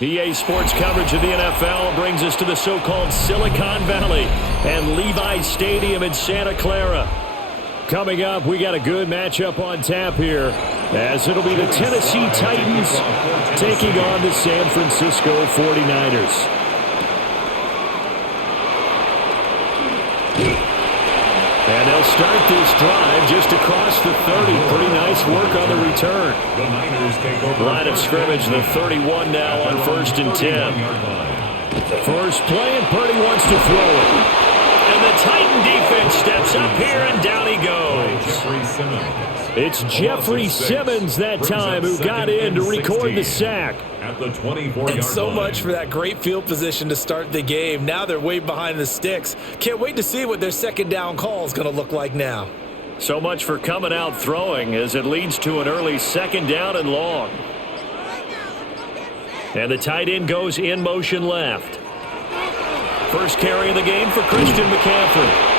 EA Sports coverage of the NFL brings us to the so-called Silicon Valley and Levi's Stadium in Santa Clara. Coming up, we got a good matchup on tap here, as it'll be the Tennessee Titans taking on the San Francisco 49ers. And they'll start this drive just across the 30. Pretty nice work on the return. Line of scrimmage, the 31 now on 1st and 10. First play, and Purdy wants to throw it. And the Titan defense steps up here, and down he goes. It's Jeffrey Simmons that time who got in to record the sack. At the 24-yard and so much for that great field position to start the game. Now they're way behind the sticks. Can't wait to see what their second down call is going to look like now. So much for coming out throwing as it leads to an early second down and long. And the tight end goes in motion left. First carry of the game for Christian McCaffrey.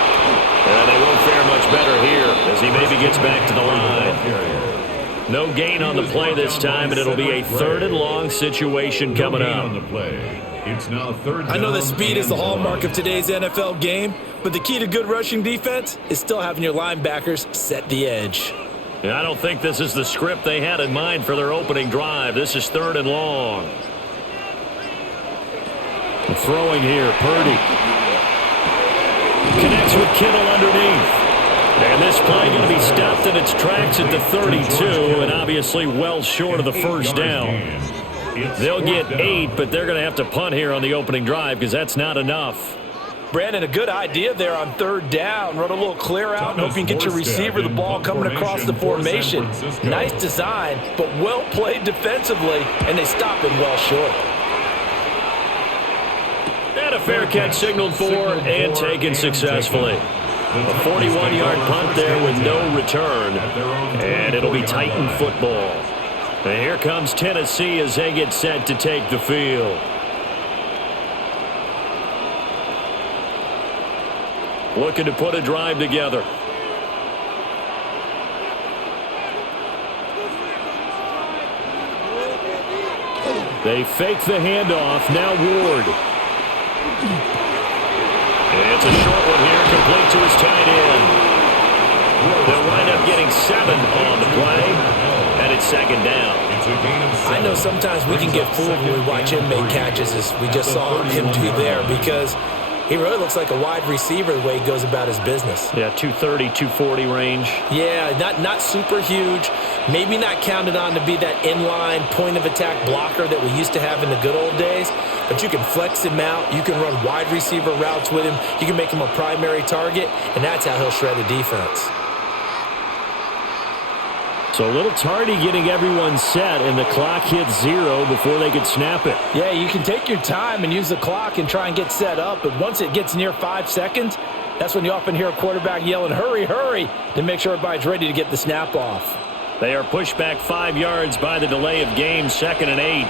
And they won't fare much better here as he maybe gets back to the line. No gain on the play this time, and it'll be a 3rd and long situation coming up. I know that speed is the hallmark of today's NFL game, but the key to good rushing defense is still having your linebackers set the edge. I don't think this is the script they had in mind for their opening drive. This is 3rd and long. Throwing here, Purdy. Connects with Kittle underneath. And this play going to be stopped in its tracks at the 32, and obviously well short of the first down. They'll get 8, but they're going to have to punt here on the opening drive because that's not enough. Brandon, a good idea there on 3rd down. Run a little clear out and hope you can get your receiver the ball coming across the formation. Nice design, but well played defensively, and they stop it well short. And a fair catch signaled for and taken successfully. A 41-yard punt there with no return. And it'll be Titan football. And here comes Tennessee as they get set to take the field. Looking to put a drive together. They fake the handoff. Now Ward. It's a short one here, complete to his tight end. They'll wind up getting 7 on the play, and it's 2nd down. I know sometimes we can get fooled when we watch him make catches, as we just saw him do there, because he really looks like a wide receiver the way he goes about his business. Yeah, 230, 240 range. Yeah, not super huge. Maybe not counted on to be that inline point-of-attack blocker that we used to have in the good old days. But you can flex him out. You can run wide receiver routes with him. You can make him a primary target, and that's how he'll shred the defense. So a little tardy getting everyone set, and the clock hits 0 before they could snap it. Yeah, you can take your time and use the clock and try and get set up, but once it gets near 5 seconds, that's when you often hear a quarterback yelling, "Hurry, hurry," to make sure everybody's ready to get the snap off. They are pushed back 5 yards by the delay of game, 2nd and 8.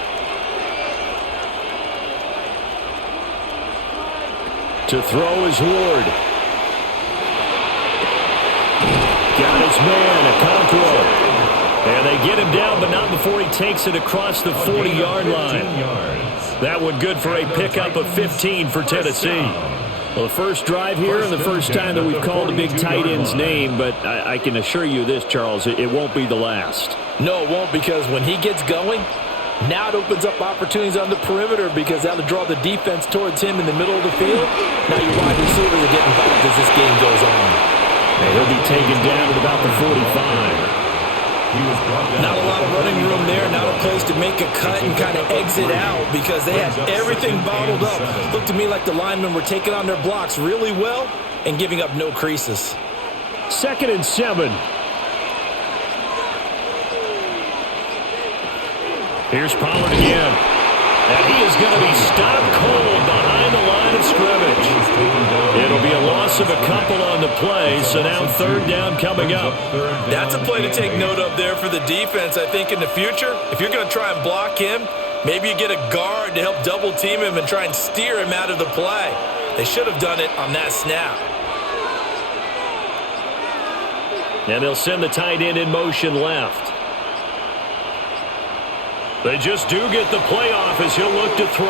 To throw is Ward. Got his man, Okonkwo. And they get him down, but not before he takes it across the 40-yard line. That one good for a pickup of 15 for Tennessee. Well, the first drive here and the first time that we've called a big tight end's name, but I can assure you this, Charles, it won't be the last. No, it won't, because when he gets going, now it opens up opportunities on the perimeter because that'll draw the defense towards him in the middle of the field. Now your wide receivers are getting involved as this game goes on. And he'll be taken down at about the 45. Not a lot of running room there, not a place to make a cut and kind of exit out because they had everything bottled up. Looked to me like the linemen were taking on their blocks really well and giving up no creases. 2nd and 7. Here's Pollard again. And he is going to be stopped cold behind the line of scrimmage. It'll be a loss of a couple on the play, so now 3rd down coming up. That's a play to take note of there for the defense, I think, in the future. If you're going to try and block him, maybe you get a guard to help double-team him and try and steer him out of the play. They should have done it on that snap. And they'll send the tight end in motion left. They just do get the playoff as he'll look to throw.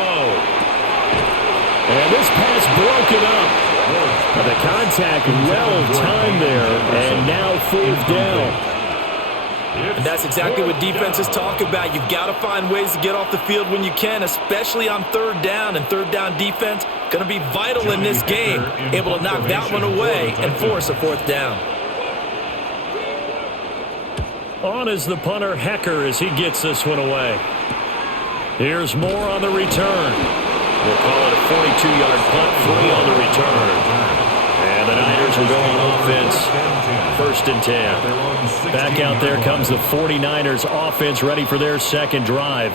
And this pass broken up. The contact well timed there, and now 4th down. And that's exactly what defenses talk about. You've got to find ways to get off the field when you can, especially on 3rd down. And 3rd down defense going to be vital in this game, able to knock that one away and force a 4th down. On is the punter, Hecker, as he gets this one away. Here's Moore on the return. We'll call it a 42-yard punt, 3 on the return. And the Niners will go on offense, 1st and 10. Back out there comes the 49ers offense, ready for their 2nd drive.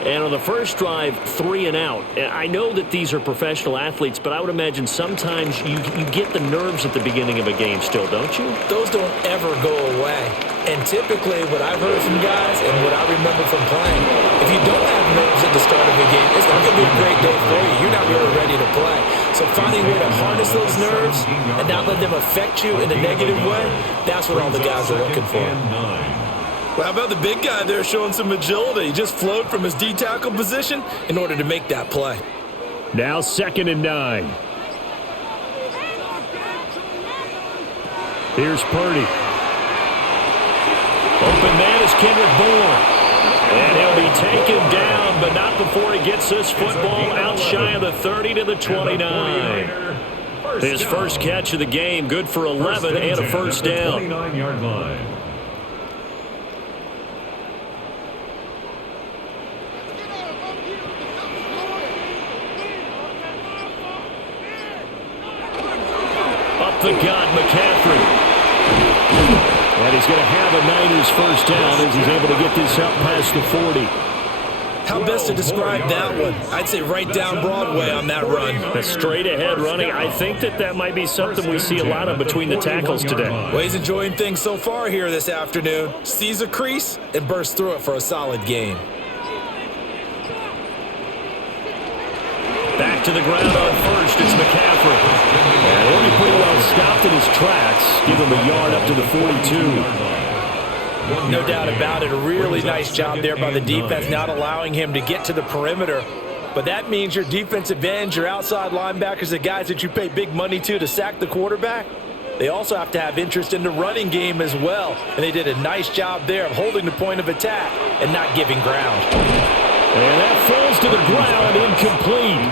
And on the first drive, 3 and out. I know that these are professional athletes, but I would imagine sometimes you get the nerves at the beginning of a game still, don't you? Those don't ever go away. And typically what I've heard from guys and what I remember from playing, if you don't have nerves at the start of a game, it's not going to be a great day for you. You're not really ready to play. So finding a way to harness those nerves and not let them affect you in a negative way, that's what all the guys are looking for. Well, how about the big guy there showing some agility? He just flowed from his D-tackle position in order to make that play. Now 2nd and 9. Here's Purdy. Open man is Kendrick Bourne. And he'll be taken down, but not before he gets this football out shy of the 30 to the 29. His first catch of the game, good for 11 and a 1st down. 29-yard line. Up the gut, McCaffrey. And he's going to have a Niners 1st down as he's able to get this up past the 40. How best to describe that one? I'd say right down Broadway on that run. A straight ahead running. I think that might be something we see a lot of between the tackles today. Well, he's enjoying things so far here this afternoon. Sees a crease and bursts through it for a solid gain. Back to the ground on 1st. It's McCaffrey. And only pretty well stopped in his tracks. Give him a yard up to the 42. No doubt about it. A really nice job there by the defense, not allowing him to get to the perimeter. But that means your defensive ends, your outside linebackers, the guys that you pay big money to sack the quarterback, they also have to have interest in the running game as well. And they did a nice job there of holding the point of attack and not giving ground. And that falls to the ground, incomplete.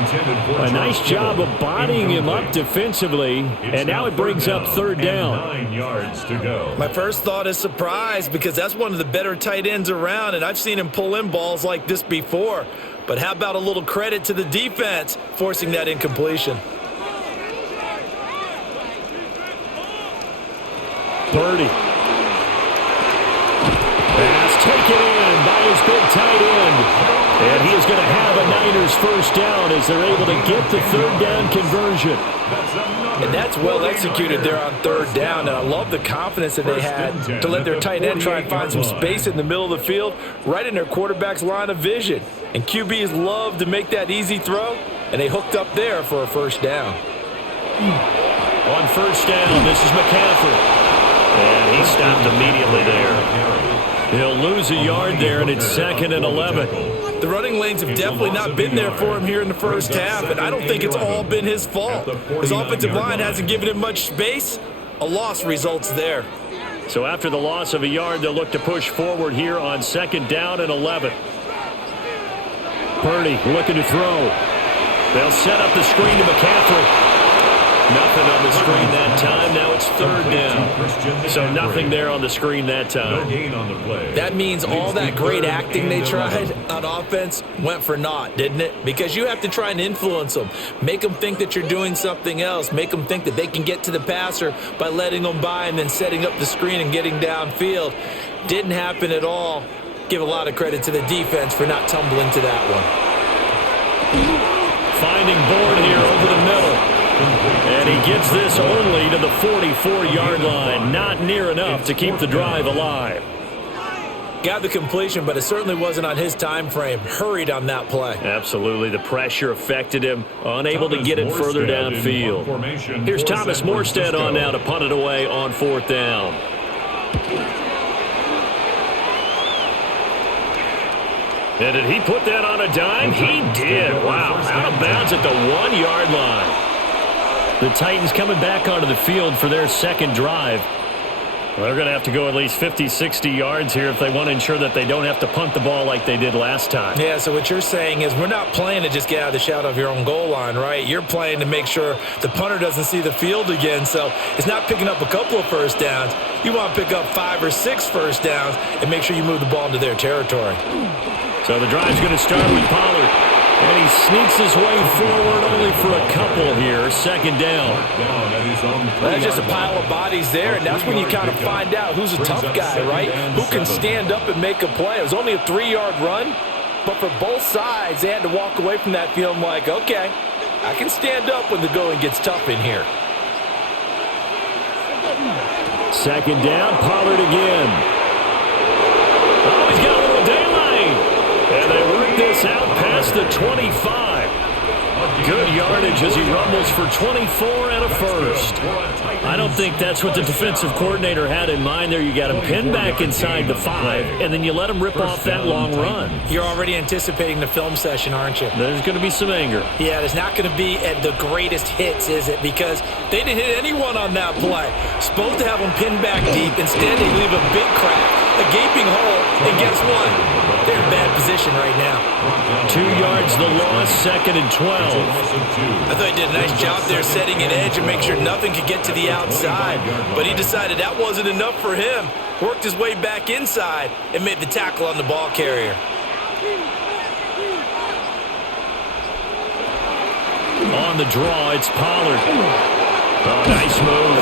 A nice job of bodying him up defensively, and now it brings up 3rd down. 9 yards to go. My first thought is surprise because that's one of the better tight ends around, and I've seen him pull in balls like this before. But how about a little credit to the defense forcing that incompletion? Purdy. Pass taken in by his big tight end. And he is going to have a Niners 1st down as they're able to get the 3rd down conversion. And that's well executed there on 3rd down. And I love the confidence that they had to let their tight end try and find some space in the middle of the field, right in their quarterback's line of vision. And QBs love to make that easy throw, and they hooked up there for a 1st down. On 1st down, this is McCaffrey. And he stopped immediately there. He'll lose a yard there, and it's 2nd and 11. The running lanes have definitely not been there for him here in the first half, and I don't think it's all been his fault. His offensive line hasn't given him much space. A loss results there. So after the loss of a yard, they'll look to push forward here on 2nd down and 11. Purdy looking to throw. They'll set up the screen to McCaffrey. Nothing on the screen that time. Now it's 3rd down. So nothing there on the screen that time. That means all that great acting they tried on offense went for naught, didn't it? Because you have to try and influence them. Make them think that you're doing something else. Make them think that they can get to the passer by letting them by and then setting up the screen and getting downfield. Didn't happen at all. Give a lot of credit to the defense for not tumbling to that one. Finding Bourne here over the middle. And he gets this only to the 44-yard line. Not near enough to keep the drive alive. Got the completion, but it certainly wasn't on his time frame. Hurried on that play. Absolutely. The pressure affected him. Unable to get it further downfield. Here's Thomas Morstead on now to punt it away on 4th down. And did he put that on a dime? He did. Wow, out of bounds at the 1-yard line. The Titans coming back onto the field for their second drive. Well, they're going to have to go at least 50, 60 yards here if they want to ensure that they don't have to punt the ball like they did last time. Yeah, so what you're saying is we're not playing to just get out of the shadow of your own goal line, right? You're playing to make sure the punter doesn't see the field again. So it's not picking up a couple of first downs. You want to pick up 5 or 6 first downs and make sure you move the ball into their territory. So the drive's going to start with Pollard. And he sneaks his way forward only for a couple here. Second down. That's just a pile of bodies there, and that's when you kind of find out who's a tough guy, right? Who can stand up and make a play. It was only a 3-yard run, but for both sides, they had to walk away from that feeling like, okay, I can stand up when the going gets tough in here. Second down, Pollard again. Oh, he's got a little daylight. And they work this out past the 25. Good yardage as he rumbles for 24 and a first. I don't think that's what the defensive coordinator had in mind there. You got him pinned back inside the 5, and then you let him rip off that long run. You're already anticipating the film session, aren't you? There's going to be some anger. Yeah, there's not going to be at the greatest hits, is it? Because they didn't hit anyone on that play. Supposed to have them pinned back deep. Instead, they leave a big crack, a gaping hole, and guess what? They're in bad position right now. 2 yards the loss, second and 12. I thought he did a nice job there setting an edge and make sure nothing could get to the outside. But he decided that wasn't enough for him. Worked his way back inside and made the tackle on the ball carrier. On the draw, it's Pollard. Oh, nice move.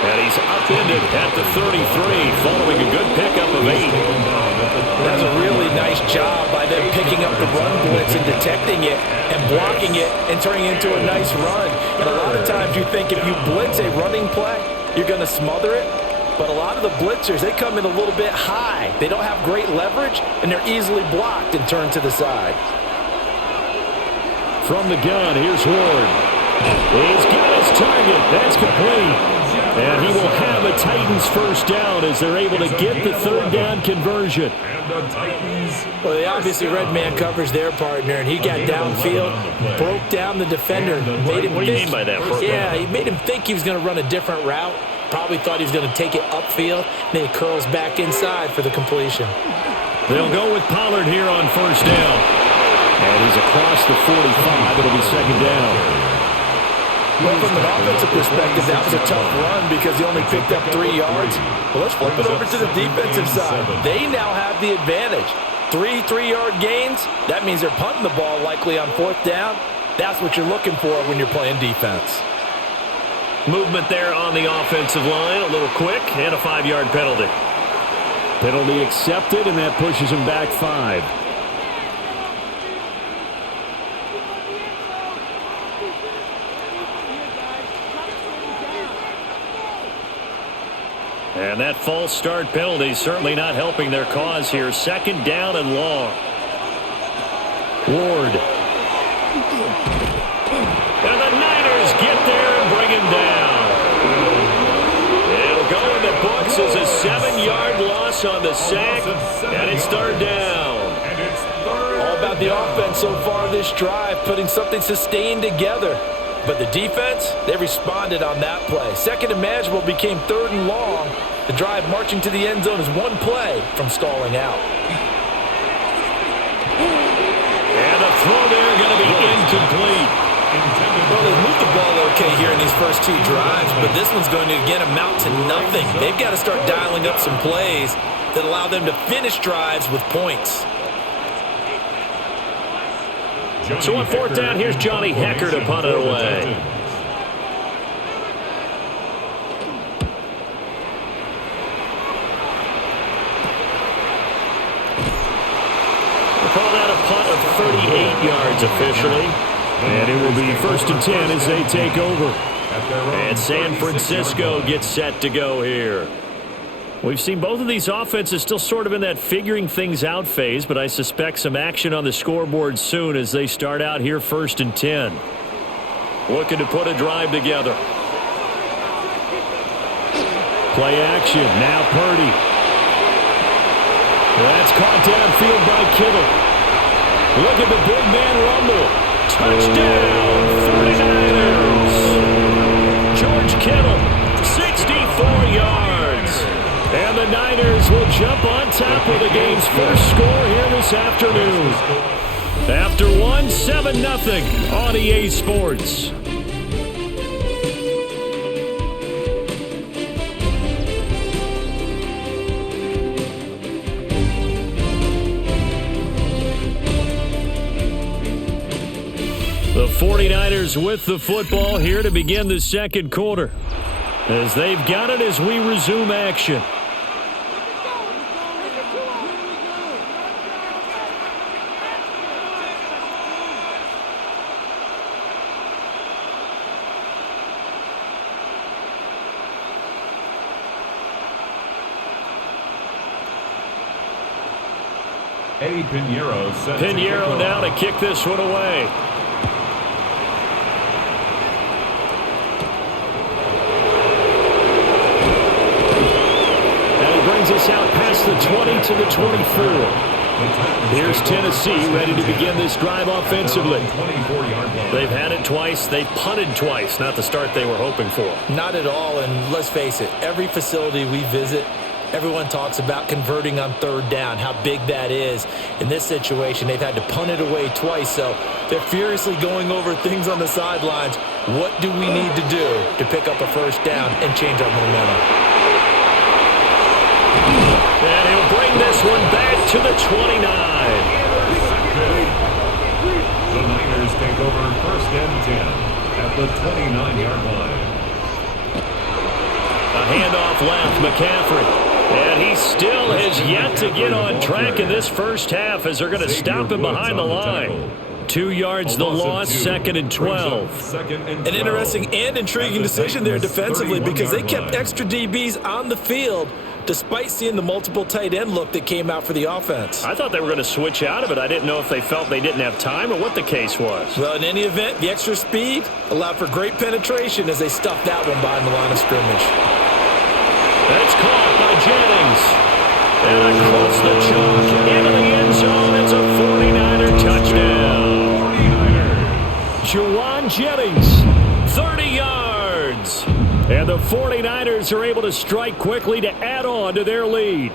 And he's upended at the 33, following a good pickup of 8. That's a really nice job by them picking up the run blitz and detecting it and blocking it and turning it into a nice run. And a lot of times you think if you blitz a running play, you're going to smother it. But a lot of the blitzers, they come in a little bit high. They don't have great leverage, and they're easily blocked and turned to the side. From the gun, here's Ward. He's got his target. That's complete. And he will have a Titans first down as they're able to get the third down conversion. Well, they obviously read man coverage their partner, and he got downfield, broke down the defender. What do you mean by that? Yeah, he made him think he was going to run a different route. Probably thought he was going to take it upfield. Then he curls back inside for the completion. They'll go with Pollard here on first down. And he's across the 45. It'll be second down. Well, from an offensive perspective, that was a tough run because he only picked up 3 yards. Well, let's flip it over to the defensive side. They now have the advantage. 3 3-yard gains, that means they're punting the ball likely on fourth down. That's what you're looking for when you're playing defense. Movement there on the offensive line, a little quick, and a 5-yard penalty. Penalty accepted, and that pushes him back 5. And that false start penalty certainly not helping their cause here. Second down and long. Ward. And the Niners get there and bring him down. It'll go in the books as a 7-yard loss on the sack, and it's third down. All about the offense so far this drive, putting something sustained together. But the defense, they responded on that play. Second and manageable became third and long. The drive marching to the end zone is one play from stalling out. And the throw there going to be incomplete. Well, they moved the ball okay here in these first 2 drives, but this one's going to, again, amount to nothing. They've got to start dialing up some plays that allow them to finish drives with points. So on fourth down, here's Johnny Hecker to punt it away. We'll call that a punt of 38 yards officially. And it will be first and 10 as they take over. And San Francisco gets set to go here. We've seen both of these offenses still sort of in that figuring things out phase, but I suspect some action on the scoreboard soon as they start out here first and 10. Looking to put a drive together. Play action. Now Purdy. That's caught downfield by Kittle. Look at the big man rumble. Touchdown, 49ers. George Kittle, 64 yards. And the Niners will jump on top of the game's first score here this afternoon. After one, 7-0 on EA Sports. The 49ers with the football here to begin the second quarter, as they've got it as we resume action. Pinheiro now to kick this one away. Brings us out past the 20 to the 24. Here's Tennessee ready to begin this drive offensively. They've had it twice. They've punted twice. Not the start they were hoping for. Not at all, and let's face it, every facility we visit, everyone talks about converting on third down, how big that is. In this situation, they've had to punt it away twice, so they're furiously going over things on the sidelines. What do we need to do to pick up a first down and change our momentum? And he'll bring this one back to the 29. The Niners take over first and 10 at the 29-yard line. A handoff left, McCaffrey. And he still has yet to get on track in this first half as they're going to stop him behind the line. 2 yards the loss, 2nd and 12. An interesting and intriguing decision there defensively because they kept extra DBs on the field despite seeing the multiple tight end look that came out for the offense. I thought they were going to switch out of it. I didn't know if they felt they didn't have time or what the case was. Well, in any event, the extra speed allowed for great penetration as they stuffed that one behind the line of scrimmage. That's caught by Jennings. And across the chalk into the end zone. It's a 49er touchdown. 49ers. Juwan Jennings, 30 yards. And the 49ers are able to strike quickly to add on to their lead.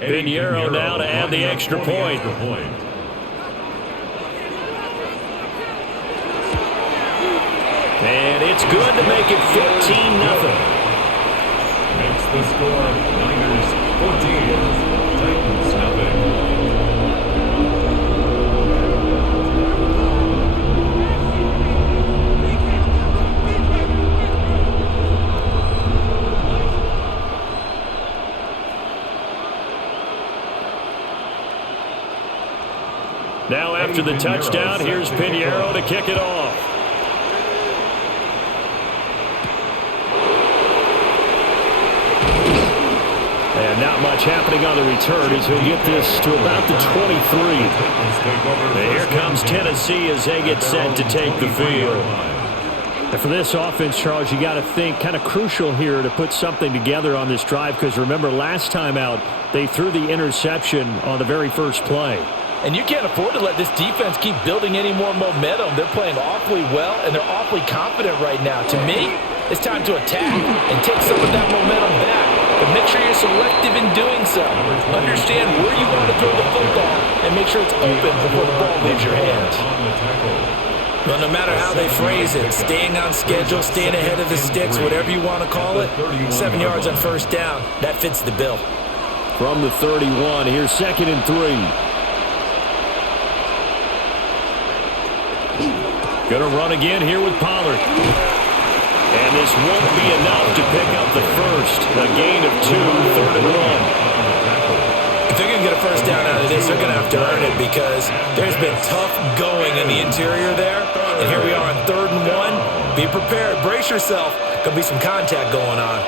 Pinheiro now to add the extra point. And it's good to make it 14-0. Makes the score Niners 14, Titans nothing. Now after the touchdown, here's Pinheiro to kick it off. And not much happening on the return as he'll get this to about the 23. And here comes Tennessee as they get set to take the field. And for this offense, Charles, you got to think kind of crucial here to put something together on this drive because remember last time out they threw the interception on the very first play. And you can't afford to let this defense keep building any more momentum. They're playing awfully well, and they're awfully confident right now. To me, it's time to attack and take some of that momentum back. But make sure you're selective in doing so. Understand where you want to throw the football and make sure it's open before the ball leaves your hands. Well, no matter how they phrase it, staying on schedule, staying ahead of the sticks, whatever you want to call it, 7 yards on first down, that fits the bill. From the 31, here's 2nd and 3. Going to run again here with Pollard. And this won't be enough to pick up the first. A gain of 2, 3rd and 1. If they're going to get a first down out of this, they're going to have to earn it because there's been tough going in the interior there. And here we are on 3rd and 1. Be prepared. Brace yourself. Going to be some contact going on.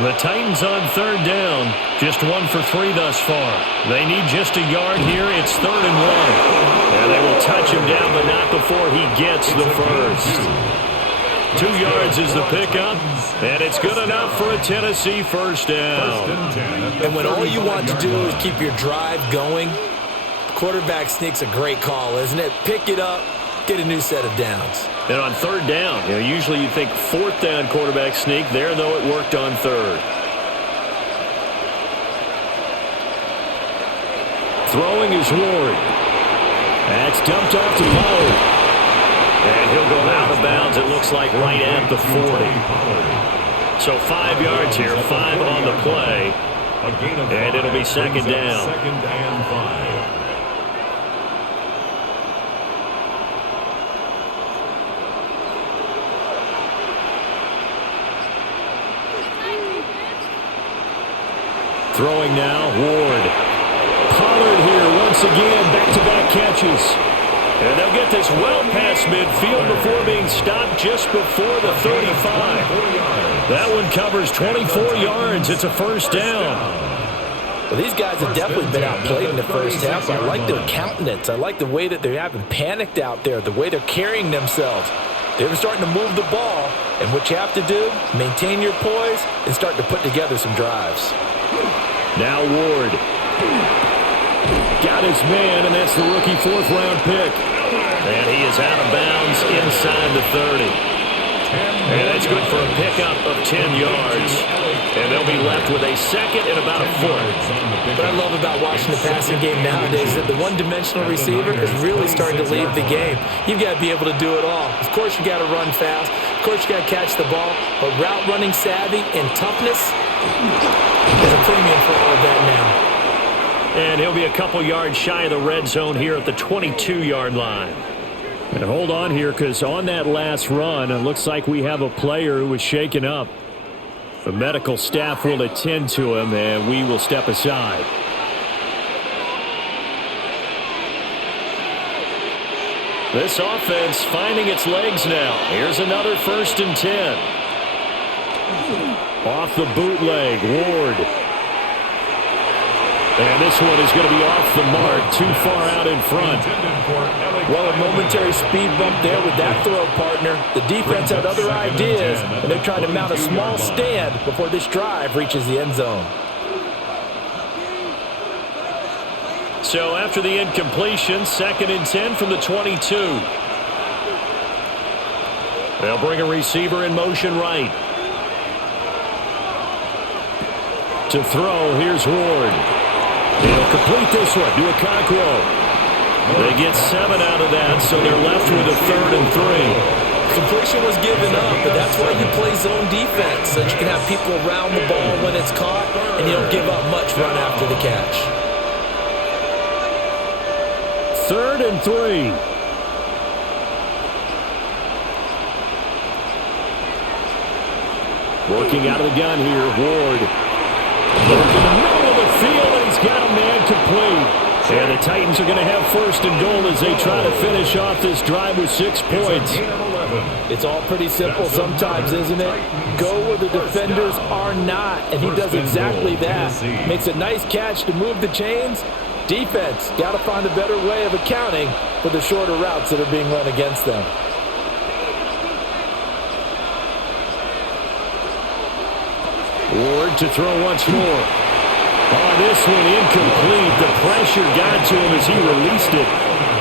The Titans on 3rd down. Just 1 for 3 thus far. They need just a yard here. It's 3rd and 1. And they will touch him down, but not before he gets the first. 2 yards is the pickup, and it's good enough for a Tennessee first down. And when all you want to do is keep your drive going, quarterback sneak's a great call, isn't it? Pick it up, get a new set of downs. And on 3rd down, usually you think 4th down quarterback sneak. There, though, it worked on 3rd. Throwing is Ward. That's dumped off to Pollard. And he'll go out of bounds, it looks like, right at the 40. So 5 yards here, 5 on the play. And it'll be 2nd down. 2nd and 5. Throwing now, Ward. Pollard here once again, back-to-back catches. And they'll get this well past midfield before being stopped just before the 35. That one covers 24 yards. It's a first down. Well, these guys have definitely been outplayed in the first half. I like their countenance. I like the way that they haven't panicked out there, the way they're carrying themselves. They're starting to move the ball, and what you have to do, maintain your poise and start to put together some drives. Now Ward. Got his man, and that's the rookie 4th-round pick. And he is out of bounds inside the 30. And that's good for a pickup of 10 yards. And they'll be left with a 2nd and about a 4. What I love about watching the passing game nowadays is that the one-dimensional receiver is really starting to leave the game. You've got to be able to do it all. Of course, you got to run fast. Of course, you got to catch the ball. But route running savvy and toughness is a premium for all of that now. And he'll be a couple yards shy of the red zone here at the 22-yard line. And hold on here, because on that last run, it looks like we have a player who was shaken up. The medical staff will attend to him, and we will step aside. This offense finding its legs now. Here's another 1st and 10. Off the bootleg, Ward. And this one is going to be off the mark, too far out in front. Well, a momentary speed bump there with that throw, partner. The defense had other ideas, and they're trying to mount a small stand before this drive reaches the end zone. So after the incompletion, 2nd and 10 from the 22. They'll bring a receiver in motion right. To throw, here's Ward. He'll complete this one to Okonkwo. They get 7 out of that, so they're left with a 3rd and 3. Completion was given up, but that's why you play zone defense, so that you can have people around the ball when it's caught, and you don't give up much run after the catch. 3rd and 3. Working out of the gun here, Ward. Look in the middle of the field, and he's got a man complete. And the Titans are going to have 1st and goal as they try to finish off this drive with 6 points. It's all pretty simple sometimes, isn't it? Go where the defenders are not, and he does exactly that. Makes a nice catch to move the chains. Defense, got to find a better way of accounting for the shorter routes that are being run against them. Ward to throw once more. Oh, this one incomplete. The pressure got to him as he released it.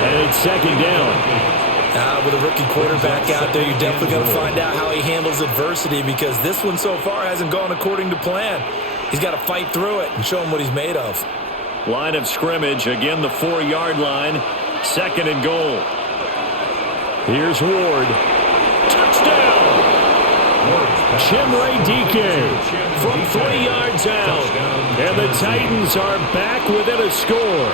And it's 2nd down. With a rookie quarterback out there, you're definitely going to find out how he handles adversity, because this one so far hasn't gone according to plan. He's got to fight through it and show him what he's made of. Line of scrimmage, again the 4-yard line. 2nd and goal. Here's Ward. Touchdown! Chimere Dike from 3 yards out. And the Titans are back within a score.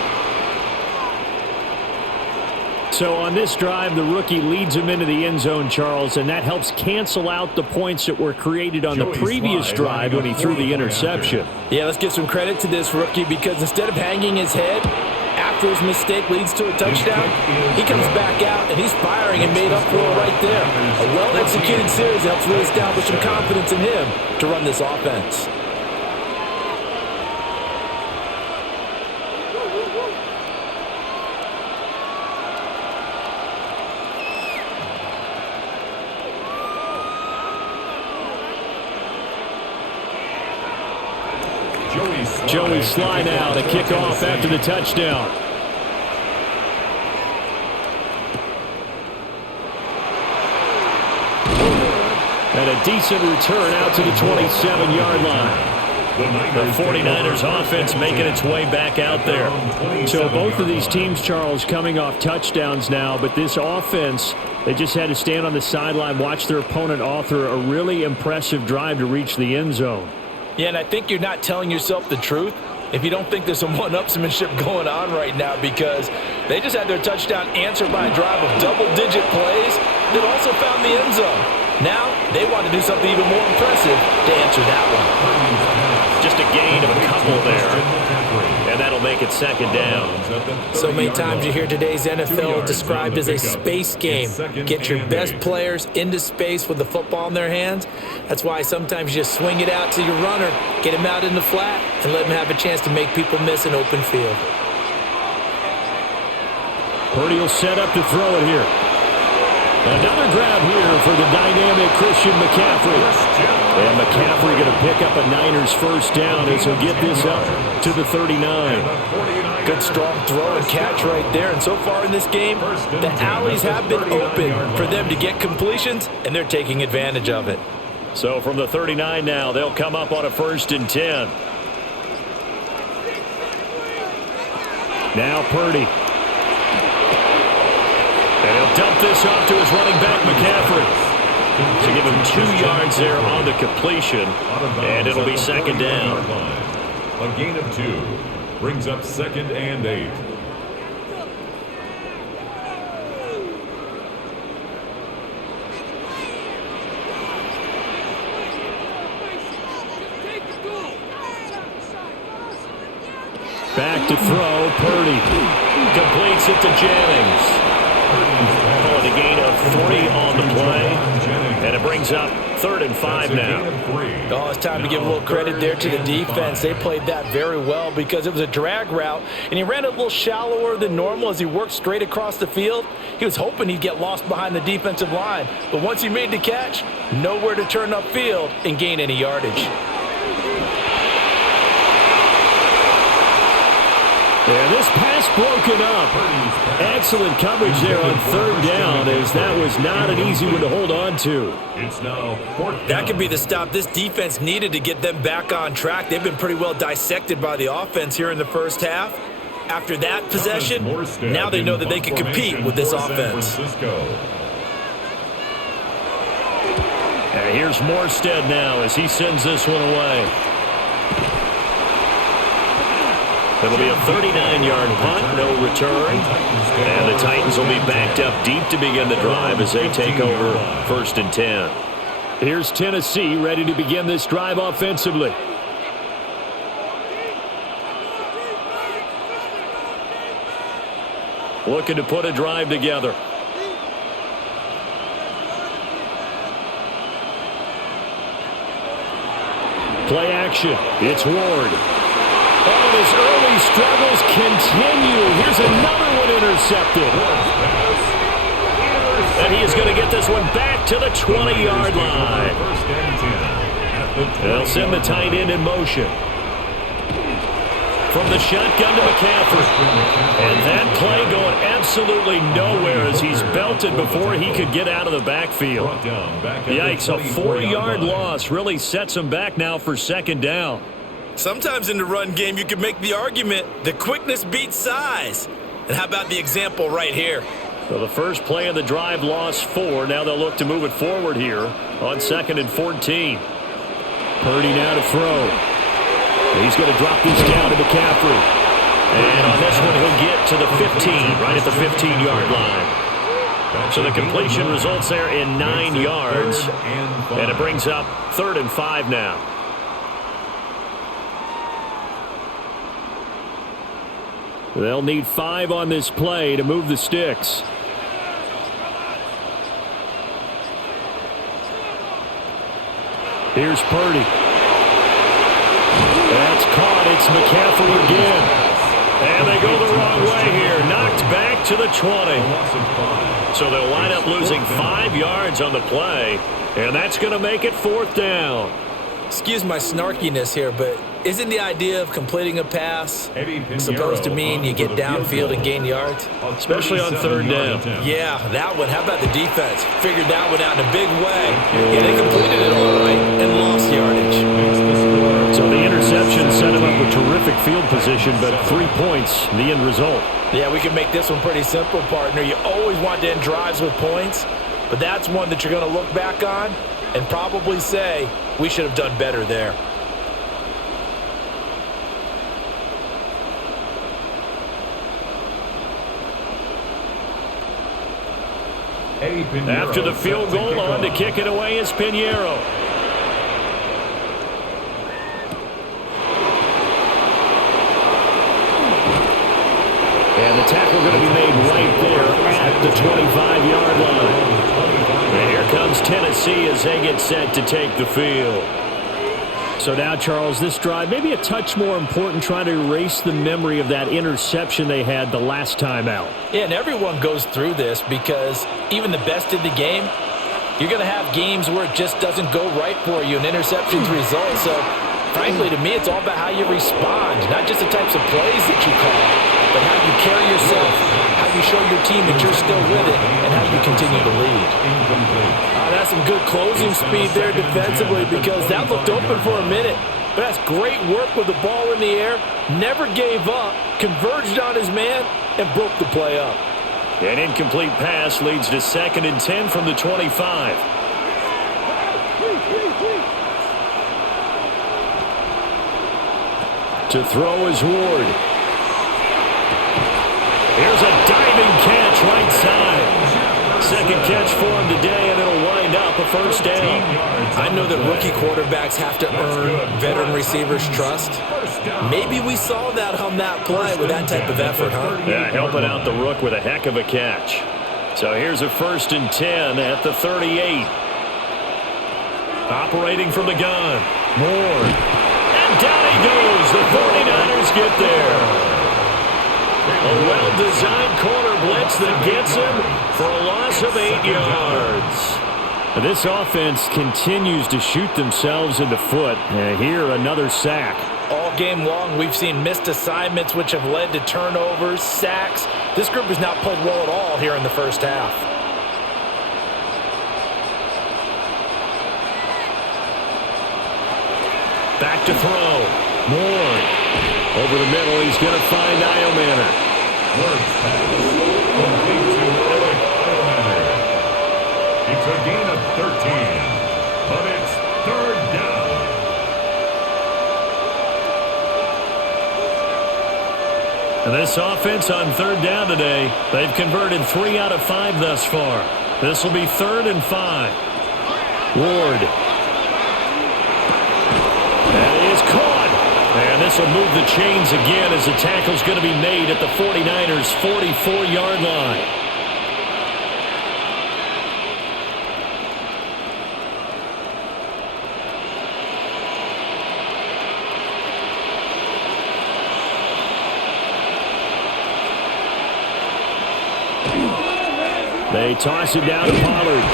So on this drive, the rookie leads him into the end zone, Charles, and that helps cancel out the points that were created on the previous drive when he threw the interception. Yeah, let's give some credit to this rookie, because instead of hanging his head after his mistake leads to a touchdown, he comes back out and he's firing and made up for it right there. A well-executed series helps reestablish some confidence in him to run this offense. Joey Sly now to kick off after the touchdown. And a decent return out to the 27-yard line. The 49ers offense making its way back out there. So both of these teams, Charles, coming off touchdowns now, but this offense, they just had to stand on the sideline, watch their opponent author a really impressive drive to reach the end zone. Yeah, and I think you're not telling yourself the truth if you don't think there's some one-upsmanship going on right now, because they just had their touchdown answered by a drive of double-digit plays that also found the end zone. Now they want to do something even more impressive to answer that one. Just a gain of a couple there, and that'll make it second down. So many times you hear today's NFL described as a space game. Get your best players into space with the football in their hands. That's why sometimes you just swing it out to your runner, get him out in the flat, and let him have a chance to make people miss an open field. Purdy will set up to throw it here. Another grab here for the dynamic Christian McCaffrey. And McCaffrey going to pick up a Niners first down as he'll get this up to the 39. Good strong throw and catch right there. And so far in this game, the alleys have been open for them to get completions, and they're taking advantage of it. So from the 39 now, they'll come up on a 1st and 10. Now Purdy. And he'll dump this off to his running back, McCaffrey. So give him 2 yards there on the completion, and it'll be second down. A gain of 2 brings up 2nd and 8. Back to throw, Purdy. Completes it to Jennings. A gain of 3 on the play, and it brings up 3rd and 5 now. Oh, it's time to give a little credit there to the defense. They played that very well because it was a drag route, and he ran a little shallower than normal as he worked straight across the field. He was hoping he'd get lost behind the defensive line, but once he made the catch, nowhere to turn upfield and gain any yardage. And this pass broken up. Excellent coverage there on 3rd down, as that was not an easy one to hold on to. It's now 4th down. That could be the stop this defense needed to get them back on track. They've been pretty well dissected by the offense here in the first half. After that possession, now they know that they can compete with this offense. And here's Morstead now as he sends this one away. It'll be a 39-yard punt, no return. And the Titans will be backed up deep to begin the drive as they take over 1st and 10. Here's Tennessee ready to begin this drive offensively. Looking to put a drive together. Play action. It's Ward. Oh, his early struggles continue. Here's another one intercepted. And he is going to get this one back to the 20-yard line. They'll send the tight end in motion. From the shotgun to McCaffrey. And that play going absolutely nowhere as he's belted before he could get out of the backfield. Yikes, a 4-yard loss really sets him back now for 2nd down. Sometimes in the run game, you can make the argument that quickness beats size. And how about the example right here? So the first play of the drive lost 4. Now they'll look to move it forward here on 2nd and 14. Purdy now to throw. He's going to drop this down to McCaffrey. And on this one, he'll get to the 15, right at the 15-yard line. So the completion results there in 9 yards. And it brings up 3rd and 5 now. They'll need 5 on this play to move the sticks. Here's Purdy. That's caught. It's McCaffrey again. And they go the wrong way here. Knocked back to the 20. So they'll wind up losing 5 yards on the play. And that's going to make it 4th down. Excuse my snarkiness here, but Isn't the idea of completing a pass supposed to mean you get downfield and gain yards? Especially on third down. Yeah, that one. How about the defense? Figured that one out in a big way. Yeah, they completed it all right and lost yardage. So the interception set him up with terrific field position, but 3 points, the end result. Yeah, we can make this one pretty simple, partner. You always want to end drives with points, but that's one that you're going to look back on and probably say, we should have done better there. After the field goal, on to kick it away is Pinheiro. And the tackle going to be made right there at the 25-yard line. And here comes Tennessee as they get set to take the field. So now, Charles, this drive maybe a touch more important, trying to erase the memory of that interception they had the last time out. Yeah, and everyone goes through this because even the best in the game, you're going to have games where it just doesn't go right for you and interceptions result. So, frankly, to me, it's all about how you respond, not just the types of plays that you call, but how you carry yourself, how you show your team that you're still with it, and how you continue to lead. That's some good closing speed there defensively because that looked open for a minute. But that's great work with the ball in the air, never gave up, converged on his man, and broke the play up. An incomplete pass leads to 2nd and 10 from the 25. To throw is Ward. Here's a diving catch right side. Second catch for him today, and it'll wind up a first down. I know that rookie quarterbacks have to earn veteran receivers' trust. Maybe we saw that on that play with that type of effort, huh? Yeah, helping out the rook with a heck of a catch. So here's a 1st and 10 at the 38. Operating from the gun. Moore. And down he goes. The 49ers get there. A well-designed corner blitz that gets him for a loss of 8 yards. This offense continues to shoot themselves in the foot. Here, another sack. All game long, we've seen missed assignments which have led to turnovers, sacks. This group has not played well at all here in the first half. Back to throw. Moore. Over the middle, he's going to find Iomanner. It's a gain of 13, but it's 3rd down. And this offense on 3rd down today, they've converted 3 out of 5 thus far. This will be 3rd and 5. Ward. That is caught. And this will move the chains again as the tackle's going to be made at the 49ers' 44-yard line. They toss it down to Pollard.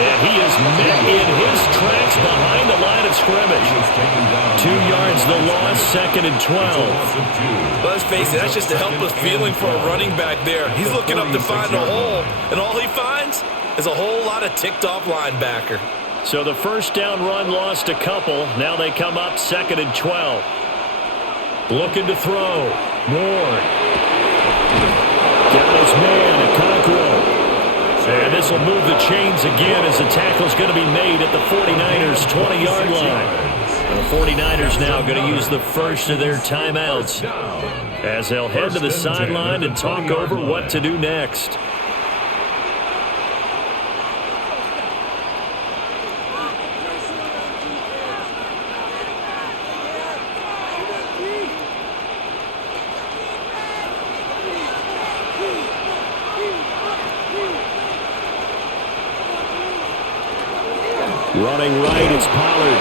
And he is met in his tracks behind the line of scrimmage. 2 yards the loss, 2nd and 12. Let's face it, that's just a helpless feeling for a running back there. He's looking up to find a hole, and all he finds is a whole lot of ticked-off linebacker. So the first down run lost a couple. Now they come up 2nd and 12. Looking to throw. Moore. Got his man at Conqueror. And this will move the chains again as the tackle's going to be made at the 49ers' 20-yard line. The 49ers now going to use the first of their timeouts as they'll head to the sideline and talk over what to do next. Running right, it's Pollard.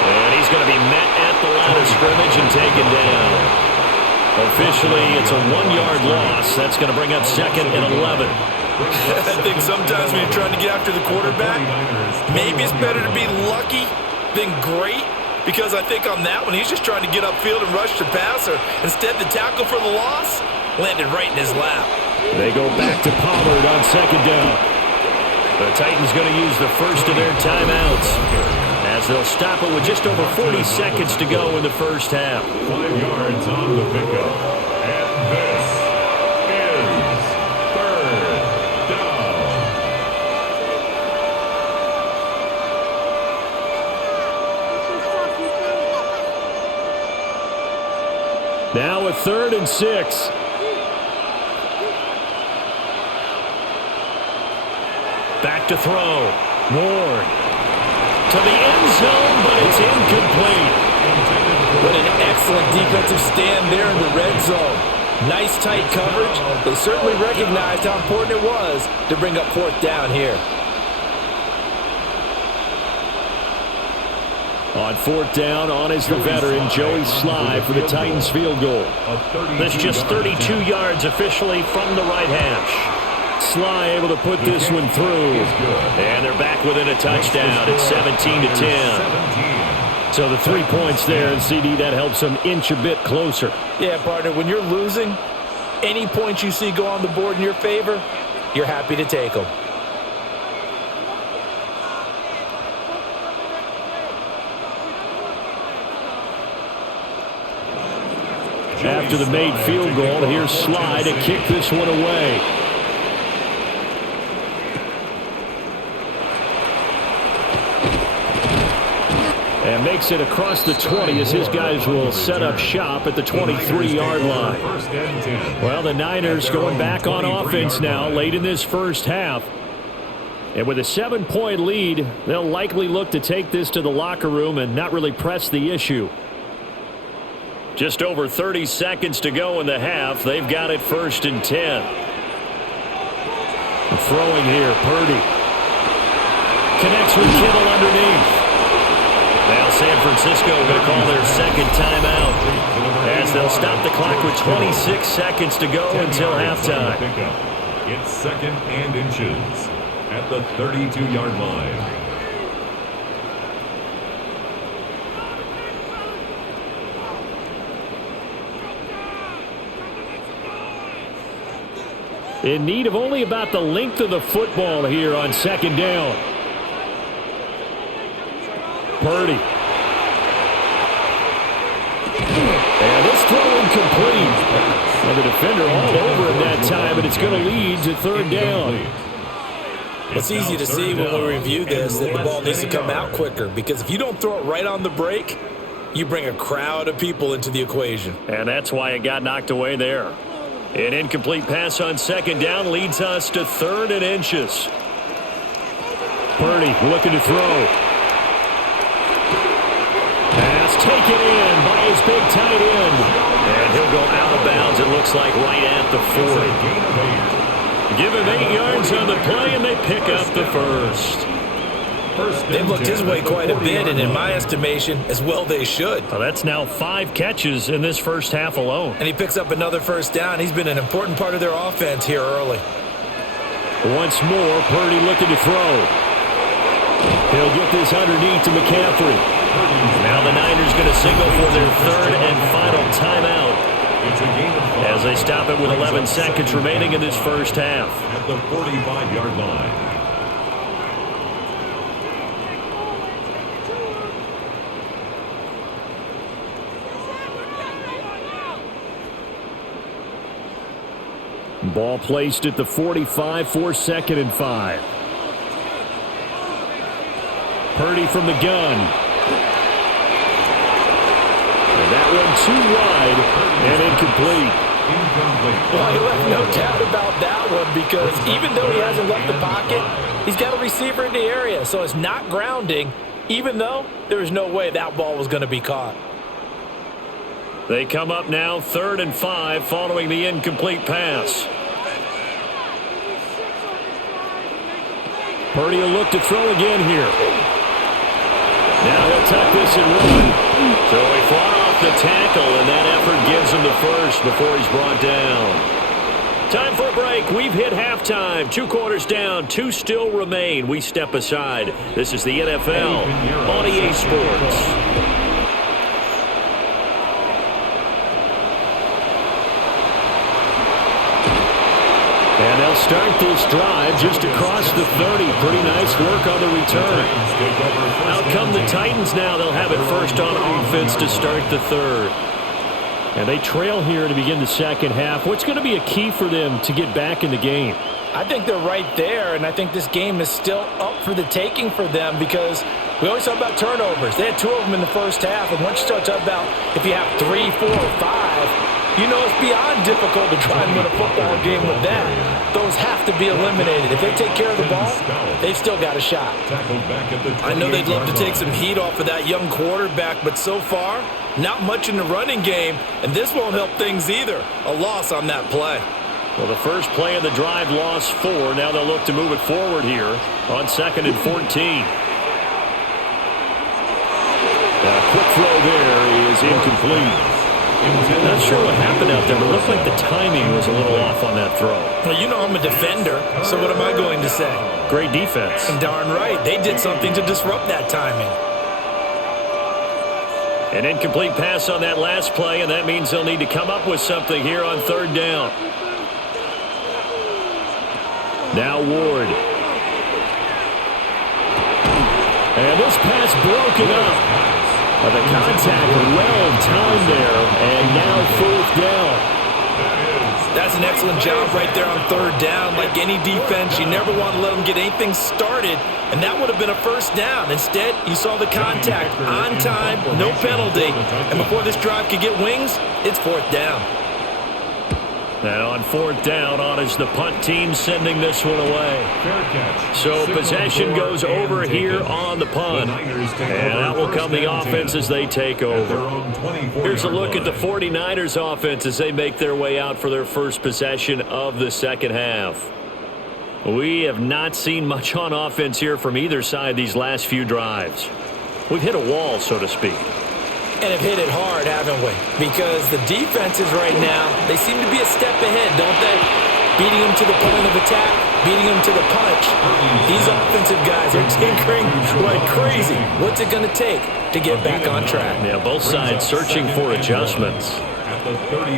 And he's going to be met at the line of scrimmage and taken down. Officially, it's a 1-yard loss. That's going to bring up 2nd and 11. I think sometimes when you're trying to get after the quarterback, maybe it's better to be lucky than great. because I think on that one, he's just trying to get upfield and rush the passer. Instead, the tackle for the loss landed right in his lap. They go back to Pollard on second down. The Titans going to use the first of their timeouts, as they'll stop it with just over 40 seconds to go in the first half. 5 yards on the pickup. And this is third down. Now a 3rd and 6. Back to throw. Ward to the end zone, but it's incomplete. What an excellent defensive stand there in the red zone. Nice tight coverage. They certainly recognized how important it was to bring up 4th down here. On 4th down, on is the veteran, Joey Sly, for the Titans field goal. That's just 32 yards officially from the right hash. Sly able to put this one through. And they're back within a touchdown. It's 17-10. So the 3 points there, and CD, that helps them inch a bit closer. Yeah, partner, when you're losing, any points you see go on the board in your favor, you're happy to take them. After the made field goal, here's Sly to kick this one away. And makes it across the 20 as his guys will set up shop at the 23-yard line. Well, the Niners going back on offense now late in this first half. And with a 7-point lead, they'll likely look to take this to the locker room and not really press the issue. Just over 30 seconds to go in the half. They've got it 1st and 10. Throwing here, Purdy. Connects with Kittle underneath. Now San Francisco going to call their second timeout, as they'll stop the clock with 26 seconds to go until halftime. It's 2nd and inches at the 32-yard line. In need of only about the length of the football here on 2nd down. Purdy. And this throw incomplete. Well, the defender all over him that time, and it's going to lead to 3rd down. It's easy to see when we review this that the ball needs to come out quicker, because if you don't throw it right on the break, you bring a crowd of people into the equation. And that's why it got knocked away there. An incomplete pass on 2nd down leads us to 3rd and inches. Purdy looking to throw. Pass taken in by his big tight end. And he'll go out of bounds, it looks like, right at the 40. Give him 8 yards on the play, and they pick up the first. They've looked his way quite a bit, and in my estimation, as well they should. Well, that's now 5 catches in this first half alone. And he picks up another 1st down. He's been an important part of their offense here early. Once more, Purdy looking to throw. He'll get this underneath to McCaffrey. Now the Niners going to signal for their 3rd and final timeout, as they stop it with 11 seconds remaining in this first half. At the 45-yard line. Ball placed at the 45 for 2nd and 5. Purdy from the gun. And that one too wide and incomplete. Well, you left no doubt about that one, because even though he hasn't left the pocket, he's got a receiver in the area, so it's not grounding, even though there is no way that ball was going to be caught. They come up now 3rd and 5 following the incomplete pass. Purdy will look to throw again here. Now he'll tuck this and run. So he fought off the tackle, and that effort gives him the first before he's brought down. Time for a break. We've hit halftime. 2 quarters down, 2 still remain. We step aside. This is the NFL on EA Sports. start this drive just across the 30. Pretty nice work on the return. Out come the Titans now. They'll have it first on offense to start the third. And they trail here to begin the second half. What's going to be a key for them to get back in the game? I think they're right there, and I think this game is still up for the taking for them because we always talk about turnovers. They had 2 of them in the first half, and once you start talking about if you have 3, 4, or 5, you know it's beyond difficult to try and win a football game with that. Those have to be eliminated. If they take care of the ball, they've still got a shot. I know they'd love to take some heat off of that young quarterback, but so far, not much in the running game, and this won't help things either. A loss on that play. Well, the first play of the drive lost 4. Now they'll look to move it forward here on 2nd and 14. A quick throw there is incomplete. Not sure what happened out there, but it looked like the timing was a little off on that throw. Well, you know I'm a defender, so what am I going to say? Great defense. And darn right, they did something to disrupt that timing. An incomplete pass on that last play, and that means they'll need to come up with something here on 3rd down. Now Ward. And this pass broken up. The contact well timed there, and now 4th down. That's an excellent job right there on 3rd down. Like any defense, you never want to let them get anything started, and that would have been a first down. Instead, you saw the contact on time, no penalty, and before this drive could get wings, it's 4th down. And on 4th down, on is the punt team sending this one away. So possession goes over here on the punt. And out will come the offense as they take over. Here's a look at the 49ers offense as they make their way out for their first possession of the second half. We have not seen much on offense here from either side these last few drives. We've hit a wall, so to speak. And have hit it hard, haven't we? Because the defenses right now, they seem to be a step ahead, don't they? Beating them to the point of attack, beating them to the punch. These offensive guys are tinkering like crazy. What's it going to take to get back on track? Yeah, both sides searching for adjustments.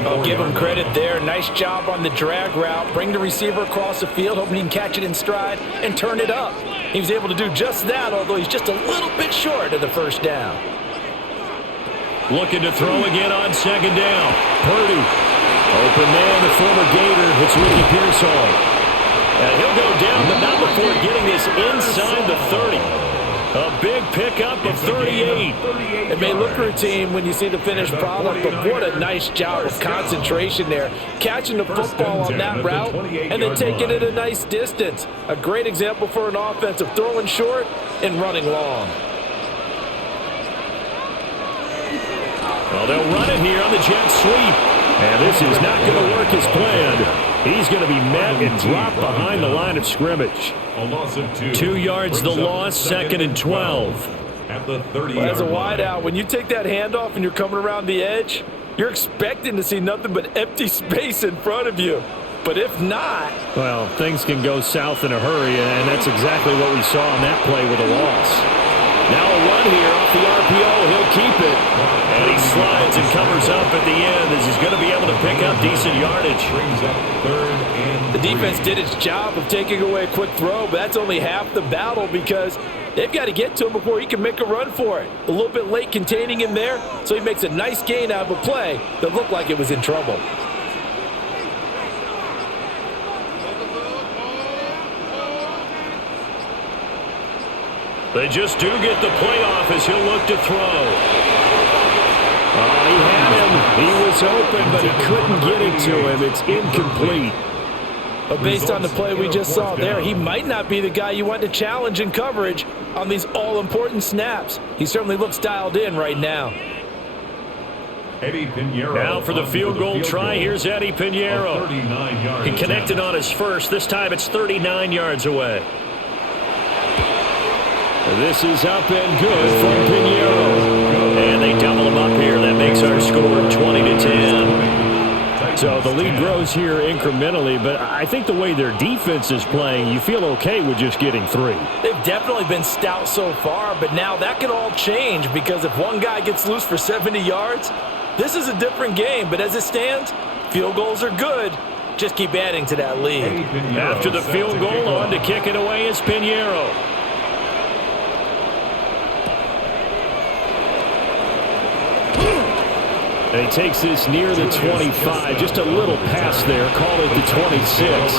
I'll give him credit there. Nice job on the drag route. Bring the receiver across the field, hoping he can catch it in stride and turn it up. He was able to do just that, although he's just a little bit short of the first down. Looking to throw again on 2nd down. Purdy. Open man, the former Gator. It's Ricky Pearsall. And he'll go down, but not before getting this inside the 30. A big pickup of 38. It may look routine when you see the finished product, but what a nice job of concentration there. Catching the football on that route and then taking it a nice distance. A great example for an offense of throwing short and running long. Well, they'll run it here on the jet sweep. And this is not going to work as planned. He's going to be met and dropped behind the line of scrimmage. A loss of 2. 2 yards the loss, 2nd and 12. At the 30-yard As a wideout, when you take that handoff and you're coming around the edge, you're expecting to see nothing but empty space in front of you. But if not... Well, things can go south in a hurry, and that's exactly what we saw on that play with a loss. Now a run here off the RPO. He'll keep it. And he slides and covers up at the end as he's going to be able to pick up decent yardage. The defense did its job of taking away a quick throw, but that's only half the battle because they've got to get to him before he can make a run for it. A little bit late containing him there, so he makes a nice gain out of a play that looked like it was in trouble. They just do get the playoff as he'll look to throw. Oh, he had him. He was open, but he couldn't get it to him. It's incomplete. But based on the play we just saw there, he might not be the guy you want to challenge in coverage on these all-important snaps. He certainly looks dialed in right now. Now for the field goal try, here's Eddie Pinheiro. He connected on his first. This time it's 39 yards away. This is up and good from Pinheiro. And they double him up here. That makes our score 20-10. So the lead grows here incrementally, but I think the way their defense is playing, you feel okay with just getting 3. They've definitely been stout so far, but now that can all change because if one guy gets loose for 70 yards, this is a different game. But as it stands, field goals are good, just keep adding to that lead. After the field goal, on to kick it away is Pinheiro. And he takes this near the 25. Just a little pass there. Call it the 26.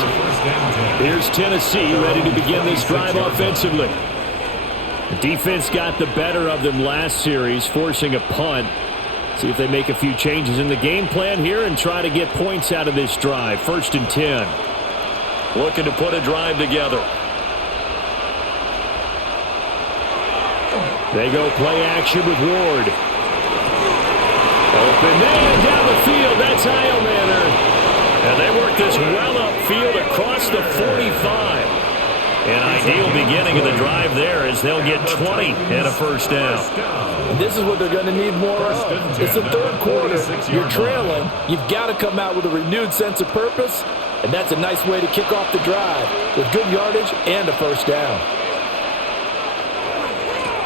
Here's Tennessee ready to begin this drive offensively. The defense got the better of them last series, forcing a punt. See if they make a few changes in the game plan here and try to get points out of this drive. 1st and 10. Looking to put a drive together. They go play action with Ward. Open man down the field. That's Heilmanner. And they work this well upfield across the 45. An ideal beginning of the drive there as they'll get 20 and a first down. And this is what they're going to need more of. It's the third quarter. You're trailing. You've got to come out with a renewed sense of purpose. And that's a nice way to kick off the drive with good yardage and a first down.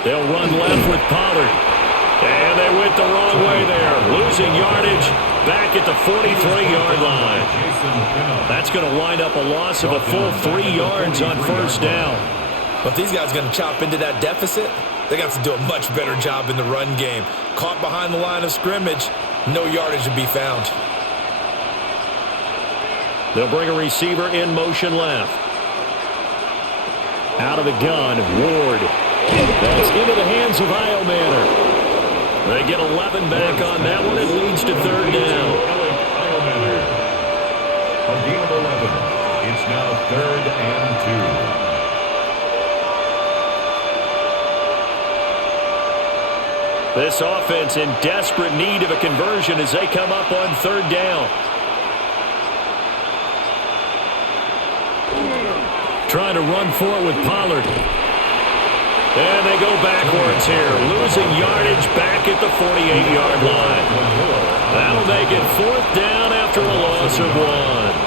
They'll run left with Pollard. And they went the wrong way there. Losing yardage back at the 43-yard line. That's going to wind up a loss of a full 3 yards on first down. But these guys are going to chop into that deficit. They got to do a much better job in the run game. Caught behind the line of scrimmage, no yardage to be found. They'll bring a receiver in motion left. Out of the gun, Ward. That's into the hands of Heilmanner. They get 11 back on that one. It leads to 3rd down. A gain of 11. It's now 3rd and 2. This offense in desperate need of a conversion as they come up on 3rd down. Trying to run for it with Pollard. And they go backwards here, losing yardage back at the 48-yard line. That'll make it 4th down after a loss of 1.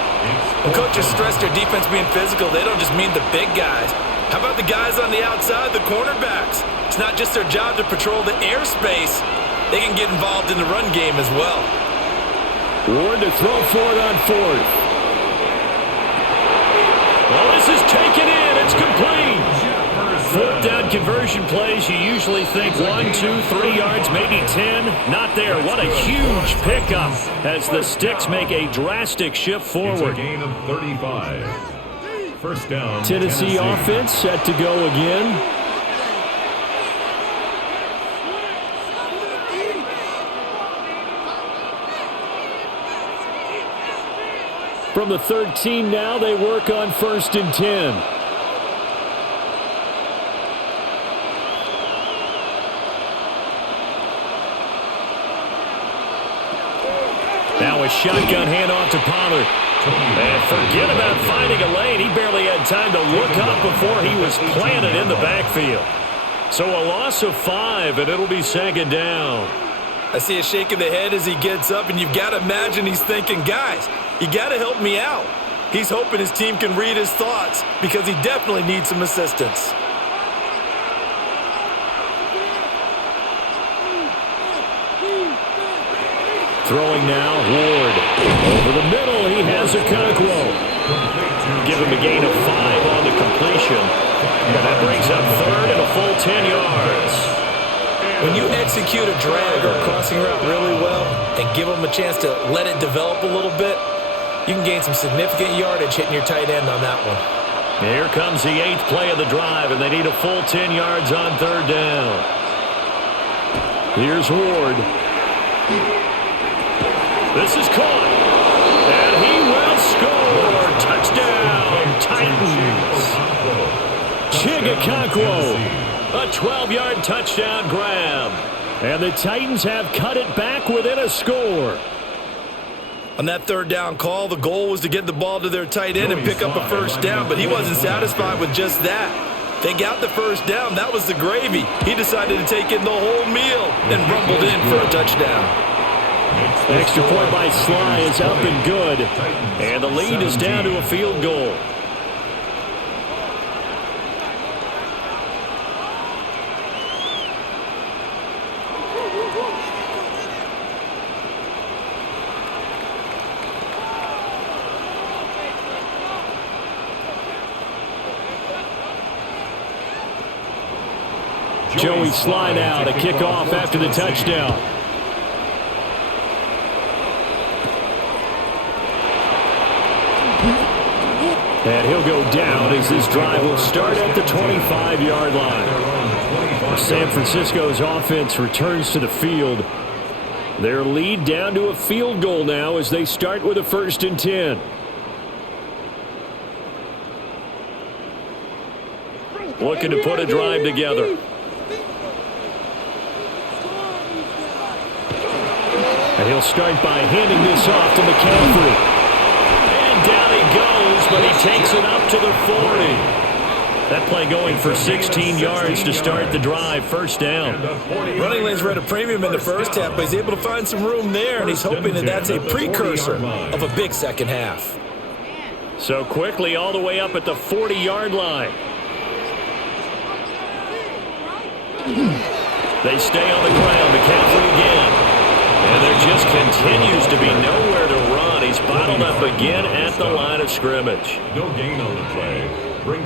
When coaches stress their defense being physical, they don't just mean the big guys. How about the guys on the outside, the cornerbacks? It's not just their job to patrol the airspace. They can get involved in the run game as well. Ward to throw for it on 4th. Well, this is taken in. It's complete. 4th down conversion plays, you usually think 1, 2, 3 yards, maybe 10. Not there. What a huge pickup as the Sticks make a drastic shift forward. It's a gain of 35. 1st down. Tennessee offense set to go again. From the 13 now, they work on 1st and 10. Now a shotgun handoff to Pollard. And forget about finding a lane. He barely had time to look up before he was planted in the backfield. So a loss of 5, and it'll be 2nd down. I see a shake of the head as he gets up, and you've got to imagine he's thinking, guys, you got to help me out. He's hoping his team can read his thoughts because he definitely needs some assistance. Throwing now, Ward. Over the middle, he has a Okonkwo. Give him a gain of 5 on the completion. And that brings up 3rd and a full 10 yards. When you execute a drag or a crossing route really well and give them a chance to let it develop a little bit, you can gain some significant yardage hitting your tight end on that one. Here comes the 8th play of the drive, and they need a full 10 yards on 3rd down. Here's Ward. This is caught. And he will score. Touchdown, Titans. Okonkwo. A 12-yard touchdown grab. And the Titans have cut it back within a score. On that 3rd down call, the goal was to get the ball to their tight end and pick up a first down, but he wasn't satisfied with just that. They got the first down. That was the gravy. He decided to take in the whole meal and rumbled in for a touchdown. Extra point by Sly is up and good. And the lead is down to a field goal. Joey slide out, a kickoff after the touchdown. And he'll go down as this drive will start at the 25-yard line. San Francisco's offense returns to the field. Their lead down to a field goal now as they start with a 1st and 10. Looking to put a drive together. And he'll start by handing this off to McCaffrey. And down he goes, but he takes it up to the 40. That play going for 16 yards to start the drive. 1st down. Running lanes were at a premium in the first half, but he's able to find some room there, and he's hoping that that's a precursor of a big second half. So quickly all the way up at the 40-yard line. They stay on the ground. McCaffrey again. And there just continues to be nowhere to run. He's bottled up again at the line of scrimmage. No gain on the play.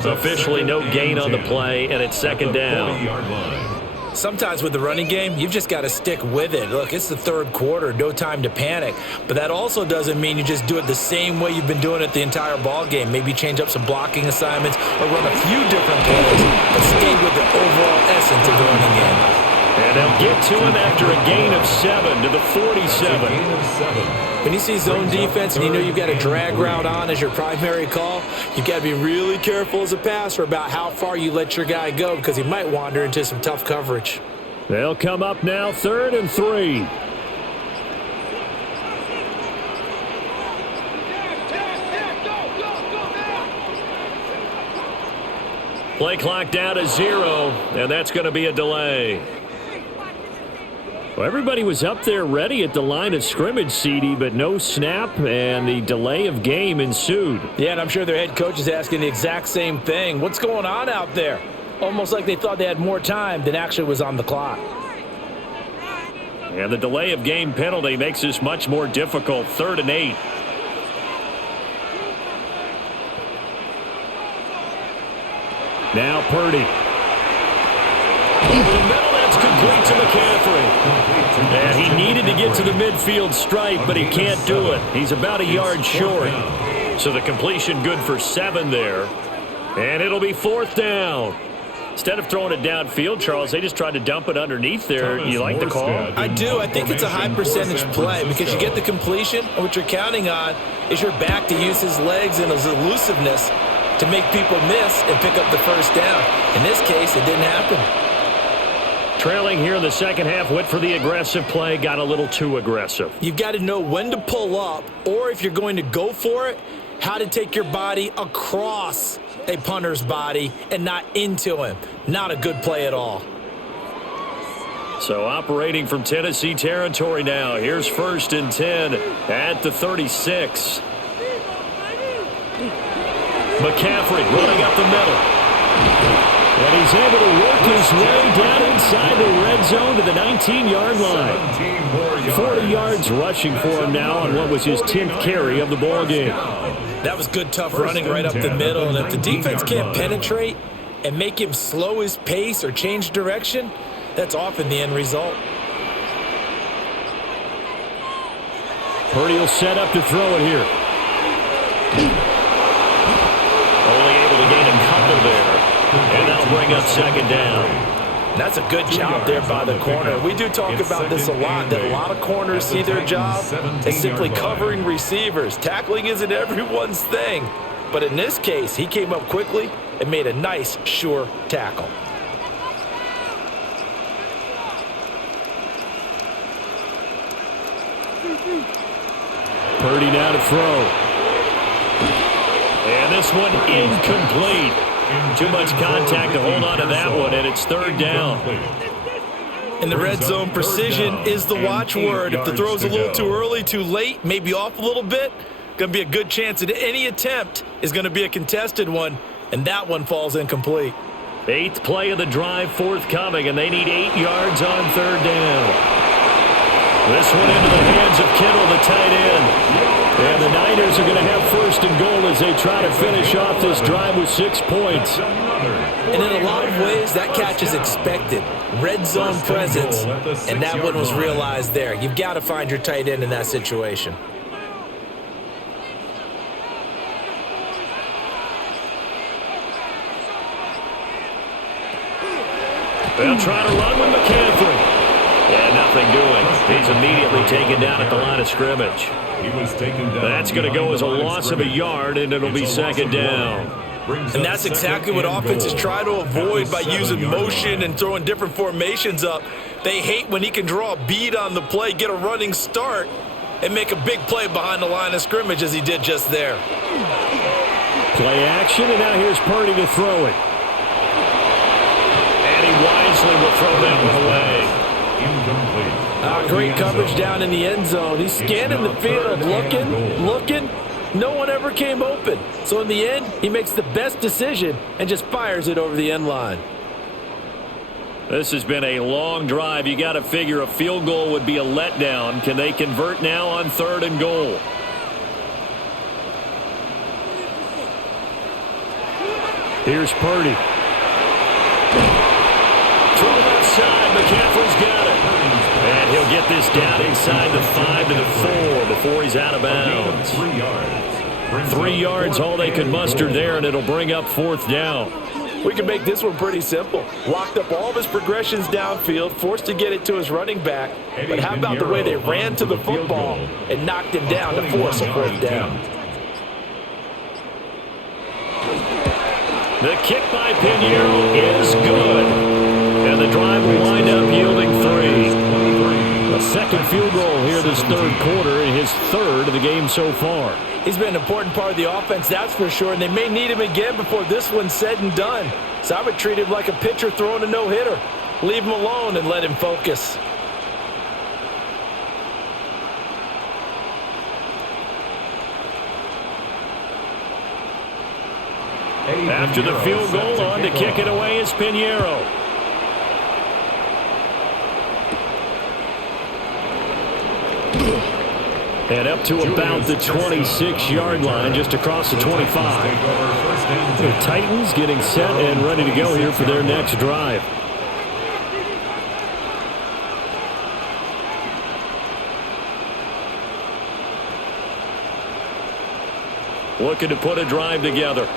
Officially no gain on the play, and it's 2nd down. Sometimes with the running game, you've just got to stick with it. Look, it's the 3rd quarter, no time to panic. But that also doesn't mean you just do it the same way you've been doing it the entire ball game. Maybe change up some blocking assignments or run a few different plays, but stay with the overall essence of the running game. And they'll get to him after a gain of 7 to the 47. When you see zone defense and you know you've got a drag route on as your primary call, you've got to be really careful as a passer about how far you let your guy go because he might wander into some tough coverage. They'll come up now 3rd and 3. Play clock down to 0, and that's going to be a delay. Well, everybody was up there ready at the line of scrimmage, CD, but no snap, and the delay of game ensued. Yeah, and I'm sure their head coach is asking the exact same thing. What's going on out there? Almost like they thought they had more time than actually was on the clock. And the delay of game penalty makes this much more difficult. 3rd and 8. Now Purdy. Over the middle, that's complete to McCaffrey. And he needed to get to the midfield stripe, but he can't do it. He's about a yard short. So the completion good for 7 there. And it'll be 4th down. Instead of throwing it downfield, Charles, they just tried to dump it underneath there. You like the call? I do. I think it's a high percentage play because you get the completion, and what you're counting on is your back to use his legs and his elusiveness to make people miss and pick up the 1st down. In this case, it didn't happen. Trailing here in the second half, went for the aggressive play, got a little too aggressive. You've got to know when to pull up, or if you're going to go for it, how to take your body across a punter's body and not into him. Not a good play at all. So operating from Tennessee territory now. Here's 1st and 10 at the 36. McCaffrey running up the middle. And he's able to work his way down inside the red zone to the 19-yard line. 40 yards rushing for him now on what was his 10th carry of the ball game. That was good, tough running right up the middle. And if the defense can't penetrate and make him slow his pace or change direction, that's often the end result. Purdy will set up to throw it here. Only able to gain a couple there. And that'll bring up 2nd down. That's a good job there by the corner. We do talk about this a lot, that a lot of corners see their job as simply covering receivers. Tackling isn't everyone's thing. But in this case, he came up quickly and made a nice, sure tackle. Purdy now to throw. And this one incomplete. Too much contact to hold on to that one, and it's 3rd down. In the red zone, precision is the watchword. If the throw's a little too early, too late, maybe off a little bit, going to be a good chance that any attempt is going to be a contested one, and that one falls incomplete. 8th play of the drive forthcoming, and they need 8 yards on 3rd down. This one into the hands of Kittle, the tight end. And the Niners are going to have 1st and goal as they try to finish off this drive with 6 points. And in a lot of ways, that catch is expected. Red zone presence, and that one was realized there. You've got to find your tight end in that situation. They'll try to run with McCaffrey. Yeah, nothing doing. He's immediately taken down at the line of scrimmage. That's going to go as a loss of a yard, and it'll be second down. And that's exactly what offenses try to avoid by using motion and throwing different formations up. They hate when he can draw a bead on the play, get a running start, and make a big play behind the line of scrimmage as he did just there. Play action, and now here's Purdy to throw it. And he wisely will throw that one away. Great coverage down in the end zone. He's scanning the field, looking. No one ever came open. So in the end, he makes the best decision and just fires it over the end line. This has been a long drive. You got to figure a field goal would be a letdown. Can they convert now on 3rd and goal? Here's Purdy. Throw left side. McCaffrey's got it. And he'll get this down inside the 5 to the 4 before he's out of bounds. 3 yards, all they could muster there, and it'll bring up 4th down. We can make this one pretty simple. Locked up all of his progressions downfield, forced to get it to his running back. But how about the way they ran to the football and knocked him down to force a 4th down? The kick by Pinheiro is good. And the drive will wind up yielding 3. A second field goal here this 3rd quarter, and his 3rd of the game so far. He's been an important part of the offense, that's for sure, and they may need him again before this one's said and done. So I would treat him like a pitcher throwing a no-hitter. Leave him alone and let him focus. After the field goal, on to kick it away is Pinheiro. And up to about the 26-yard line, just across the 25. The Titans getting set and ready to go here for their next drive. Looking to put a drive together.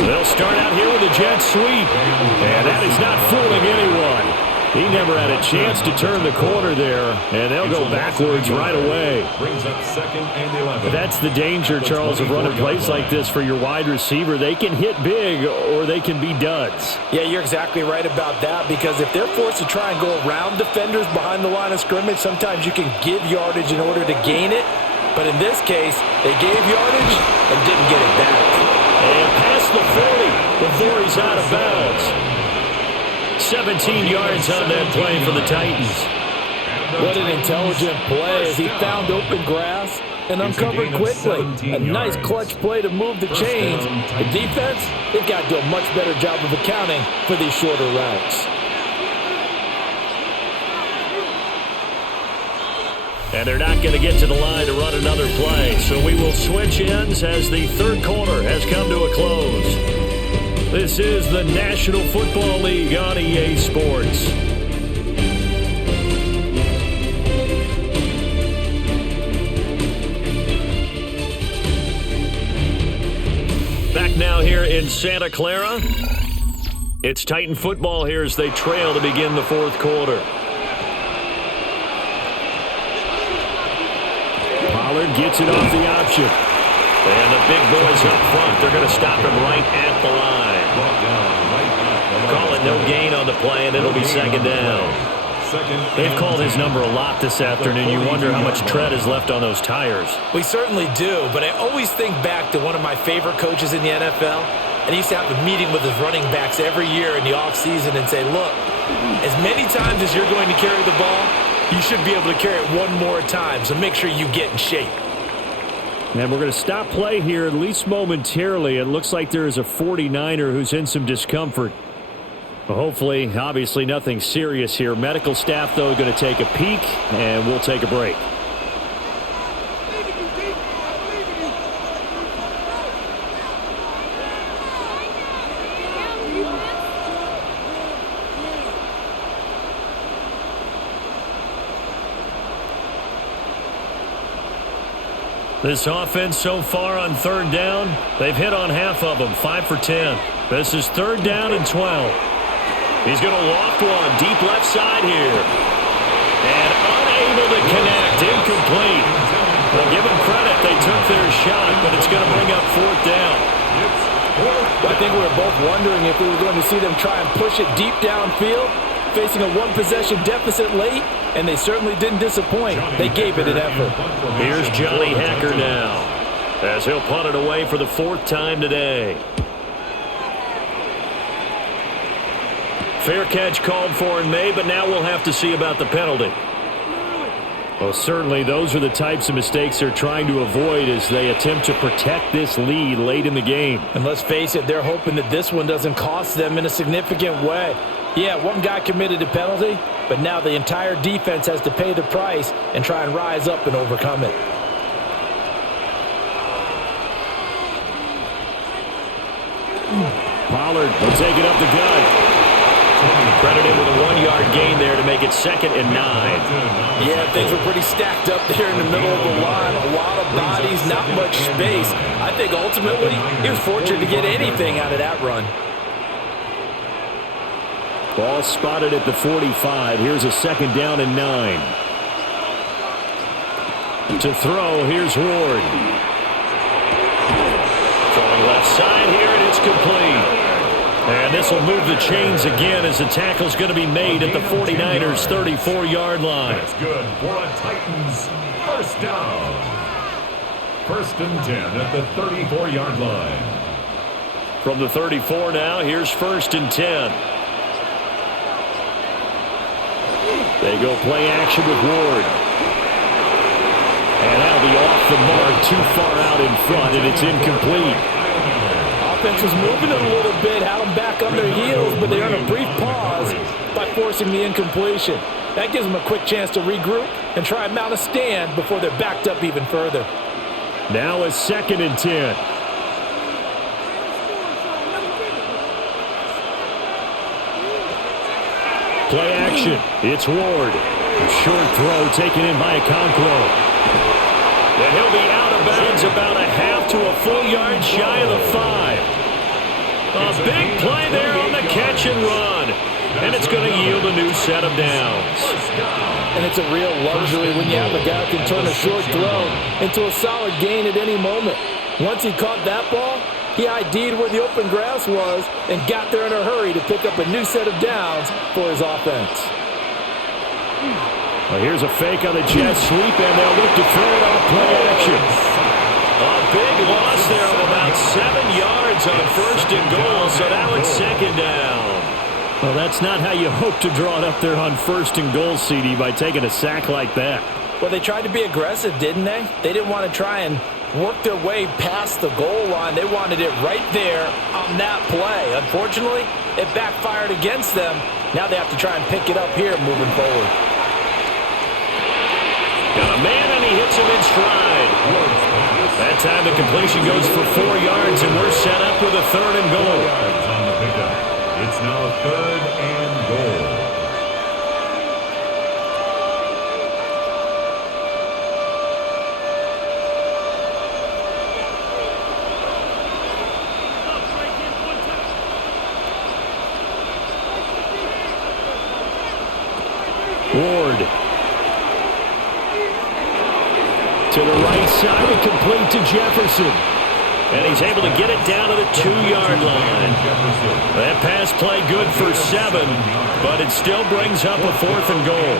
They'll start out here with a jet sweep. And that is not fooling anyone. He never had a chance to turn the corner there. And they'll go backwards right away. Brings up 2nd and 11. That's the danger, Charles, of running plays like this for your wide receiver. They can hit big or they can be duds. Yeah, you're exactly right about that, because if they're forced to try and go around defenders behind the line of scrimmage, sometimes you can give yardage in order to gain it. But in this case, they gave yardage and didn't get it back. And past the 40 before he's out of bounds. 17 yards on that play for the Titans. What an intelligent play as he found open grass and uncovered quickly. A nice clutch play to move the chains. The defense, they've got to do a much better job of accounting for these shorter routes. And they're not going to get to the line to run another play. So we will switch ends as the 3rd quarter has come to a close. This is the National Football League on EA Sports. Back now here in Santa Clara. It's Titan football here as they trail to begin the 4th quarter. Gets it off the option. And the big boys up front, they're going to stop him right at the line. Call it no gain on the play, and it'll be 2nd down. They've called his number a lot this afternoon. You wonder how much tread is left on those tires. We certainly do, but I always think back to one of my favorite coaches in the NFL, and he used to have a meeting with his running backs every year in the offseason and say, look, as many times as you're going to carry the ball, you should be able to carry it one more time, so make sure you get in shape. And we're going to stop play here, at least momentarily. It looks like there is a 49er who's in some discomfort. Hopefully, obviously, nothing serious here. Medical staff, though, going to take a peek, and we'll take a break. This offense so far on third down, they've hit on half of them, 5 for 10. This is third down and 12. He's going to loft one deep left side here. And unable to connect, incomplete. Well, give them credit, they took their shot, but it's going to bring up fourth down. I think we were both wondering if we were going to see them try and push it deep downfield, facing a one-possession deficit late, and they certainly didn't disappoint. They gave it an effort. Here's Johnny Hacker now, as he'll punt it away for the fourth time today. Fair catch called for and made, but now we'll have to see about the penalty. Well, certainly those are the types of mistakes they're trying to avoid as they attempt to protect this lead late in the game. And let's face it, they're hoping that this one doesn't cost them in a significant way. Yeah, one guy committed a penalty, but now the entire defense has to pay the price and try and rise up and overcome it. Pollard will take it up the gut. Credited with a 1-yard gain there to make it 2nd and 9. Yeah, things were pretty stacked up there in the middle of the line. A lot of bodies, not much space. I think ultimately he was fortunate to get anything out of that run. Ball spotted at the 45. Here's a 2nd down and 9. To throw, here's Ward. Throwing left side here, and it's complete. And this will move the chains again as the tackle's going to be made at the 49ers' 34-yard line. That's good for a Titans first down. 1st and 10 at the 34-yard line. From the 34 now, here's 1st and 10. They go play action with Ward. And that'll be off the mark, too far out in front, and it's incomplete. Offense was moving it a little bit, had them back on their heels, but they earned a brief pause by forcing the incompletion. That gives them a quick chance to regroup and try and mount a stand before they're backed up even further. Now a 2nd and 10. Play action. It's Ward. A short throw taken in by Okonkwo. And he'll be out of bounds about a half to a full yard shy of the 5. A big play there on the catch and run. And it's going to yield a new set of downs. And it's a real luxury when you have a guy who can turn a short throw into a solid gain at any moment. Once he caught that ball, he ID'd where the open grass was and got there in a hurry to pick up a new set of downs for his offense. Well, here's a fake on the jet sweep, and they'll look to throw it off play action. A big loss there of about 7 yards on 1st and goal, so now it's 2nd down. Well, that's not how you hope to draw it up there on 1st and goal, CD, by taking a sack like that. Well, they tried to be aggressive, didn't they? They didn't want to try and work their way past the goal line. They wanted it right there on that play. Unfortunately, it backfired against them. Now they have to try and pick it up here moving forward. Got a man, and he hits him in stride. That time the completion goes for 4 yards, and we're set up with a 3rd and goal. On the pickup. It's now 3rd and goal. Ward. To the right side and complete to Jefferson. And he's able to get it down to the 2-yard line. That pass play good for 7, but it still brings up a 4th and goal.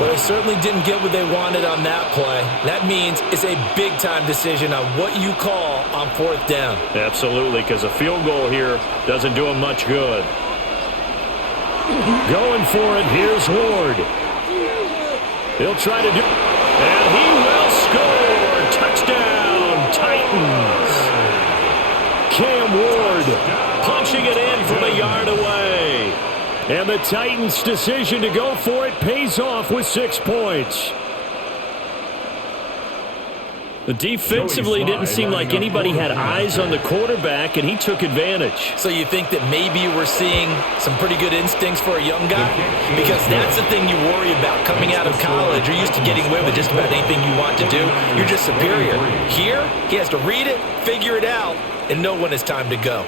Well, they certainly didn't get what they wanted on that play. That means it's a big-time decision on what you call on 4th down. Absolutely, because a field goal here doesn't do him much good. Going for it, here's Ward. He'll try to do it, and he will score. Touchdown, Titans. Cam Ward punching it in from a yard away. And the Titans' decision to go for it pays off with 6 points. Defensively, it didn't seem like anybody had eyes on the quarterback, and he took advantage. So you think that maybe we're seeing some pretty good instincts for a young guy? Because that's the thing you worry about coming out of college. You're used to getting away with just about anything you want to do. You're just superior. Here, he has to read it, figure it out, and know when it's time to go.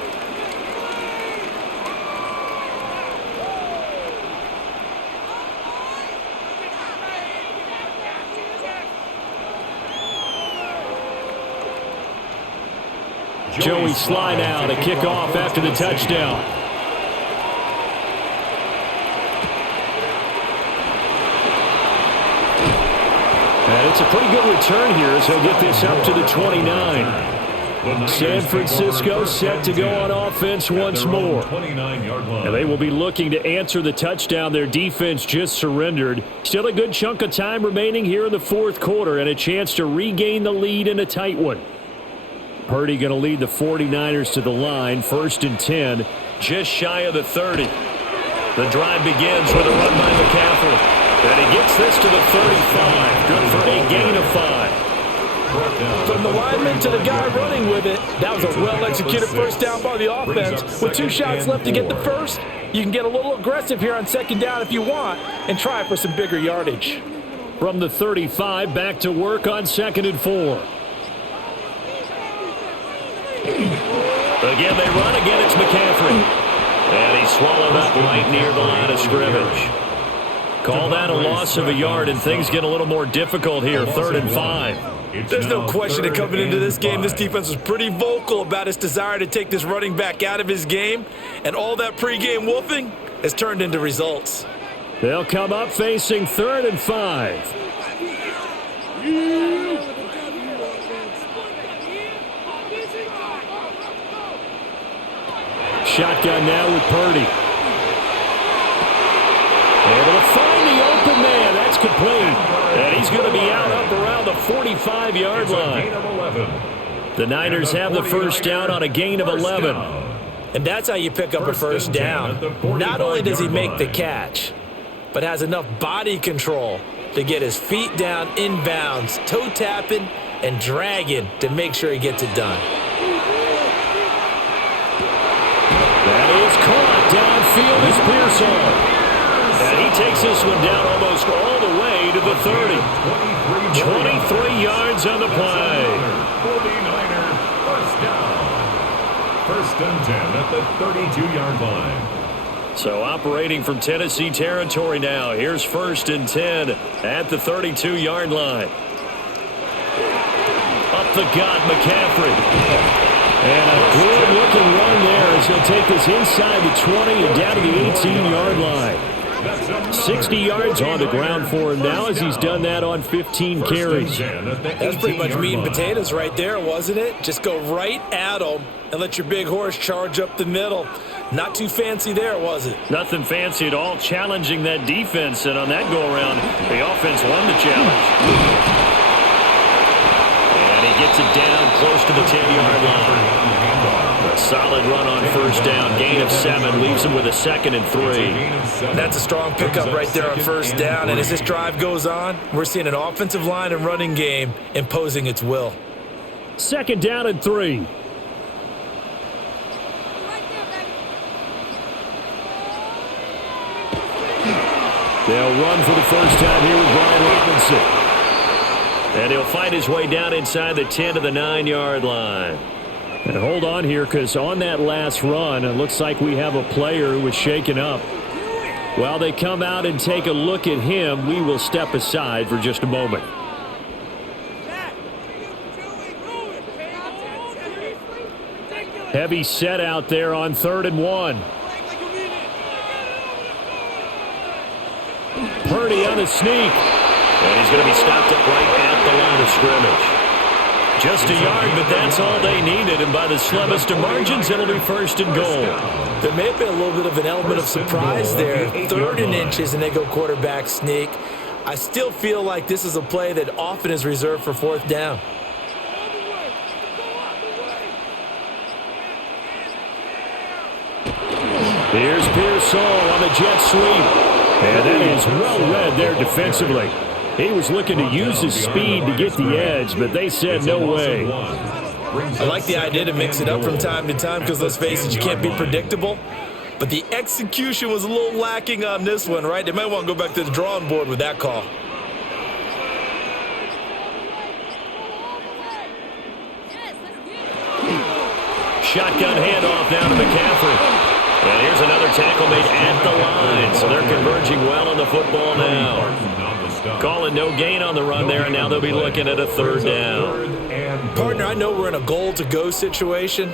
Joey Sly now to kick off after the touchdown. And it's a pretty good return here as he'll get this up to the 29. San Francisco set to go on offense once more. And they will be looking to answer the touchdown their defense just surrendered. Still a good chunk of time remaining here in the fourth quarter and a chance to regain the lead in a tight one. Purdy going to lead the 49ers to the line, 1st and 10, just shy of the 30. The drive begins with a run by McCaffrey. And he gets this to the 35. Good for a gain of 5. From the lineman to the guy running with it, that was a well-executed first down by the offense. With 2 shots left to get the first, you can get a little aggressive here on second down if you want and try for some bigger yardage. From the 35, back to work on 2nd and 4. Again, they run. Again, it's McCaffrey. And he's swallowed up right near the line of scrimmage. Call that a loss of a yard, and things get a little more difficult here, 3rd and 5. There's no question that coming into this game, this defense was pretty vocal about its desire to take this running back out of his game, and all that pregame wolfing has turned into results. They'll come up facing 3rd and 5. Shotgun now with Purdy. Able to find the open man. That's complete. And he's going to be out up around the 45-yard line. The Niners have the first down on a gain of 11. And that's how you pick up a first down. Not only does he make the catch, but has enough body control to get his feet down inbounds, toe tapping and dragging to make sure he gets it done. That is caught downfield as Pearson. And he takes this one down almost all the way to the 30. 23 yards on the play. 49er first down. 1st and 10 at the 32-yard line. So operating from Tennessee territory now. Here's 1st and 10 at the 32-yard line. Up the gut, McCaffrey. And a good-looking run there as he'll take this inside the 20 and down to the 18-yard line. 60 yards on the ground for him now as he's done that on 15 carries. That's pretty much meat and potatoes right there, wasn't it? Just go right at him and let your big horse charge up the middle. Not too fancy there, was it? Nothing fancy at all, challenging that defense. And on that go-around, the offense won the challenge. And he gets it down close to the 10-yard line. A solid run on first down, gain of 7, leaves him with a 2nd and 3. That's a strong pickup right there on first down. And as this drive goes on, we're seeing an offensive line and running game imposing its will. 2nd down and 3. They'll run for the first time here with Brian Robinson. And he'll fight his way down inside the 10 to the 9-yard line. And hold on here, because on that last run, it looks like we have a player who was shaken up. While they come out and take a look at him, we will step aside for just a moment. Heavy set out there on 3rd and 1. Purdy on the sneak. And he's going to be stopped up right at the line of scrimmage. Just a yard, but that's all they needed. And by the slimmest of margins, it'll be 1st and goal. There may have been a little bit of an element of surprise there. 3rd and inches, and they go quarterback sneak. I still feel like this is a play that often is reserved for 4th down. Here's Pearsall on the jet sweep. And that is well read there defensively. He was looking to use his speed to get the edge, but they said no way. I like the idea to mix it up from time to time because, let's face it, you can't be predictable. But the execution was a little lacking on this one, right? They might want to go back to the drawing board with that call. Shotgun handoff down to McCaffrey. And here's another tackle made at the line. So they're converging well on the football now. Calling no gain on the run there, and now they'll be looking at a third down. Partner, I know we're in a goal-to-go situation,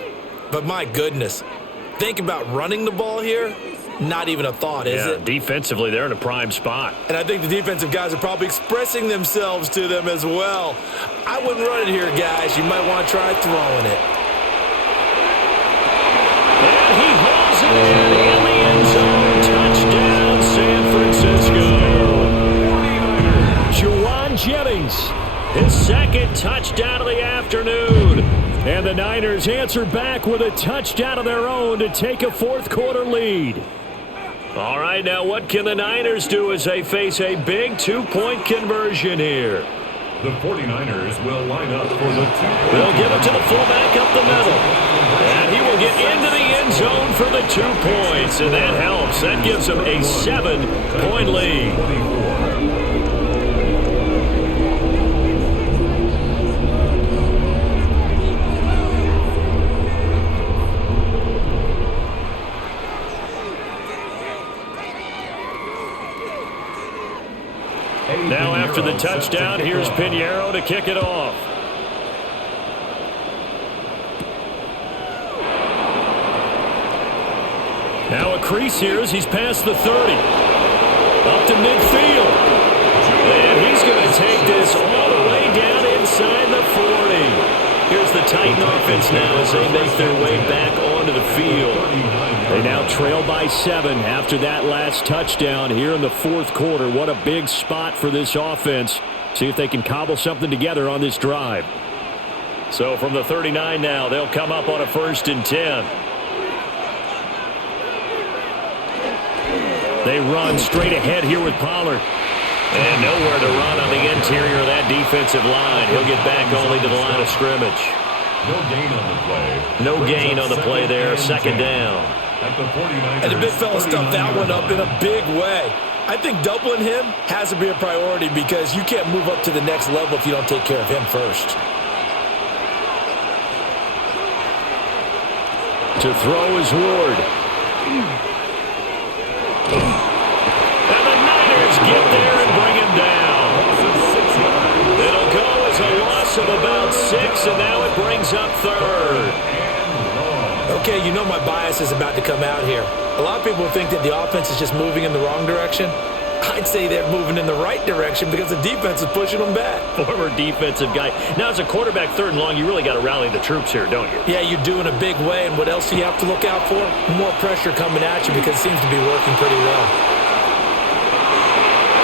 but my goodness. Think about running the ball here. Not even a thought, is it? Defensively, they're in a prime spot. And I think the defensive guys are probably expressing themselves to them as well. I wouldn't run it here, guys. You might want to try throwing it. And he hauls it in the end zone. Touchdown, San Francisco. Juwan Jennings, his second touchdown of the afternoon. And the Niners answer back with a touchdown of their own to take a fourth-quarter lead. All right, now what can the Niners do as they face a big two-point conversion here? The 49ers will line up for the two-point. They'll give it to the fullback up the middle. And he will get into the end zone for the 2 points, and that helps. That gives them a 7-point lead. Now after the touchdown, here's Pinheiro to kick it off. Now a crease here as he's past the 30. Up to midfield. And he's going to take this all the way down inside the 40. Here's the Titan offense now as they make their way back onto the field. They now trail by 7 after that last touchdown here in the fourth quarter. What a big spot for this offense. See if they can cobble something together on this drive. So from the 39 now, they'll come up on a 1st and 10. They run straight ahead here with Pollard. And nowhere to run on the interior of that defensive line. He'll get back only to the line of scrimmage. No gain on the play. No gain on the play there. Second down. And the big fella stuffed that one up in a big way. I think doubling him has to be a priority because you can't move up to the next level if you don't take care of him first. To throw is Ward. And the Niners get there and bring him down. It'll go as a loss of about 6, and now it brings up 3rd. Okay, you know my bias is about to come out here. A lot of people think that the offense is just moving in the wrong direction. I'd say they're moving in the right direction because the defense is pushing them back. Former defensive guy. Now, as a quarterback 3rd and long, you really got to rally the troops here, don't you? Yeah, you do in a big way. And what else do you have to look out for? More pressure coming at you because it seems to be working pretty well.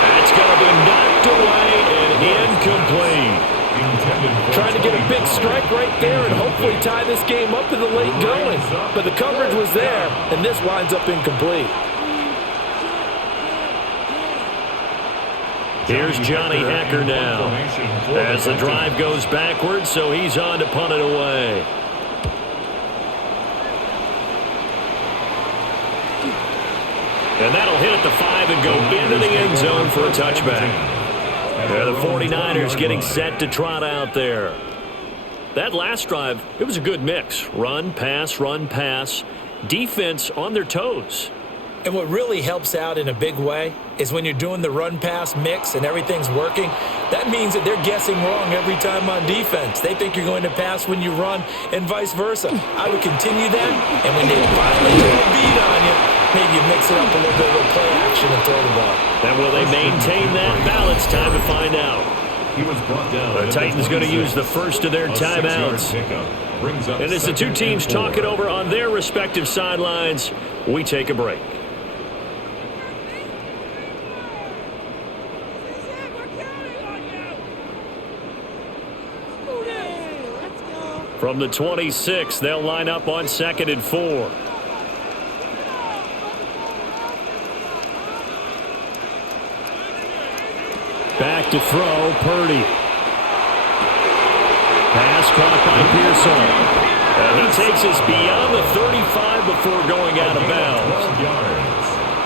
That's going to be knocked away and incomplete. Trying to get a big strike right there and hopefully tie this game up in the late going. But the coverage was there, and this winds up incomplete. Here's Johnny Hecker now as the drive goes backwards, so he's on to punt it away. And that'll hit at the 5 and go into the end zone for a touchback. The 49ers getting set to trot out there. That last drive, it was a good mix. Run, pass, defense on their toes. And what really helps out in a big way is when you're doing the run-pass mix and everything's working, that means that they're guessing wrong every time on defense. They think you're going to pass when you run and vice versa. I would continue that, and when they finally get a beat on you, maybe you mix it up a little bit with play action and throw the ball. And will they maintain that balance? Time to find out. He was brought down. The Titans going to use the first of their timeouts. And as the two teams talk it over on their respective sidelines, we take a break. From the 26, they'll line up on 2nd and 4. Back to throw, Purdy. Pass caught by Pearsall. And he takes us beyond the 35 before going out of bounds.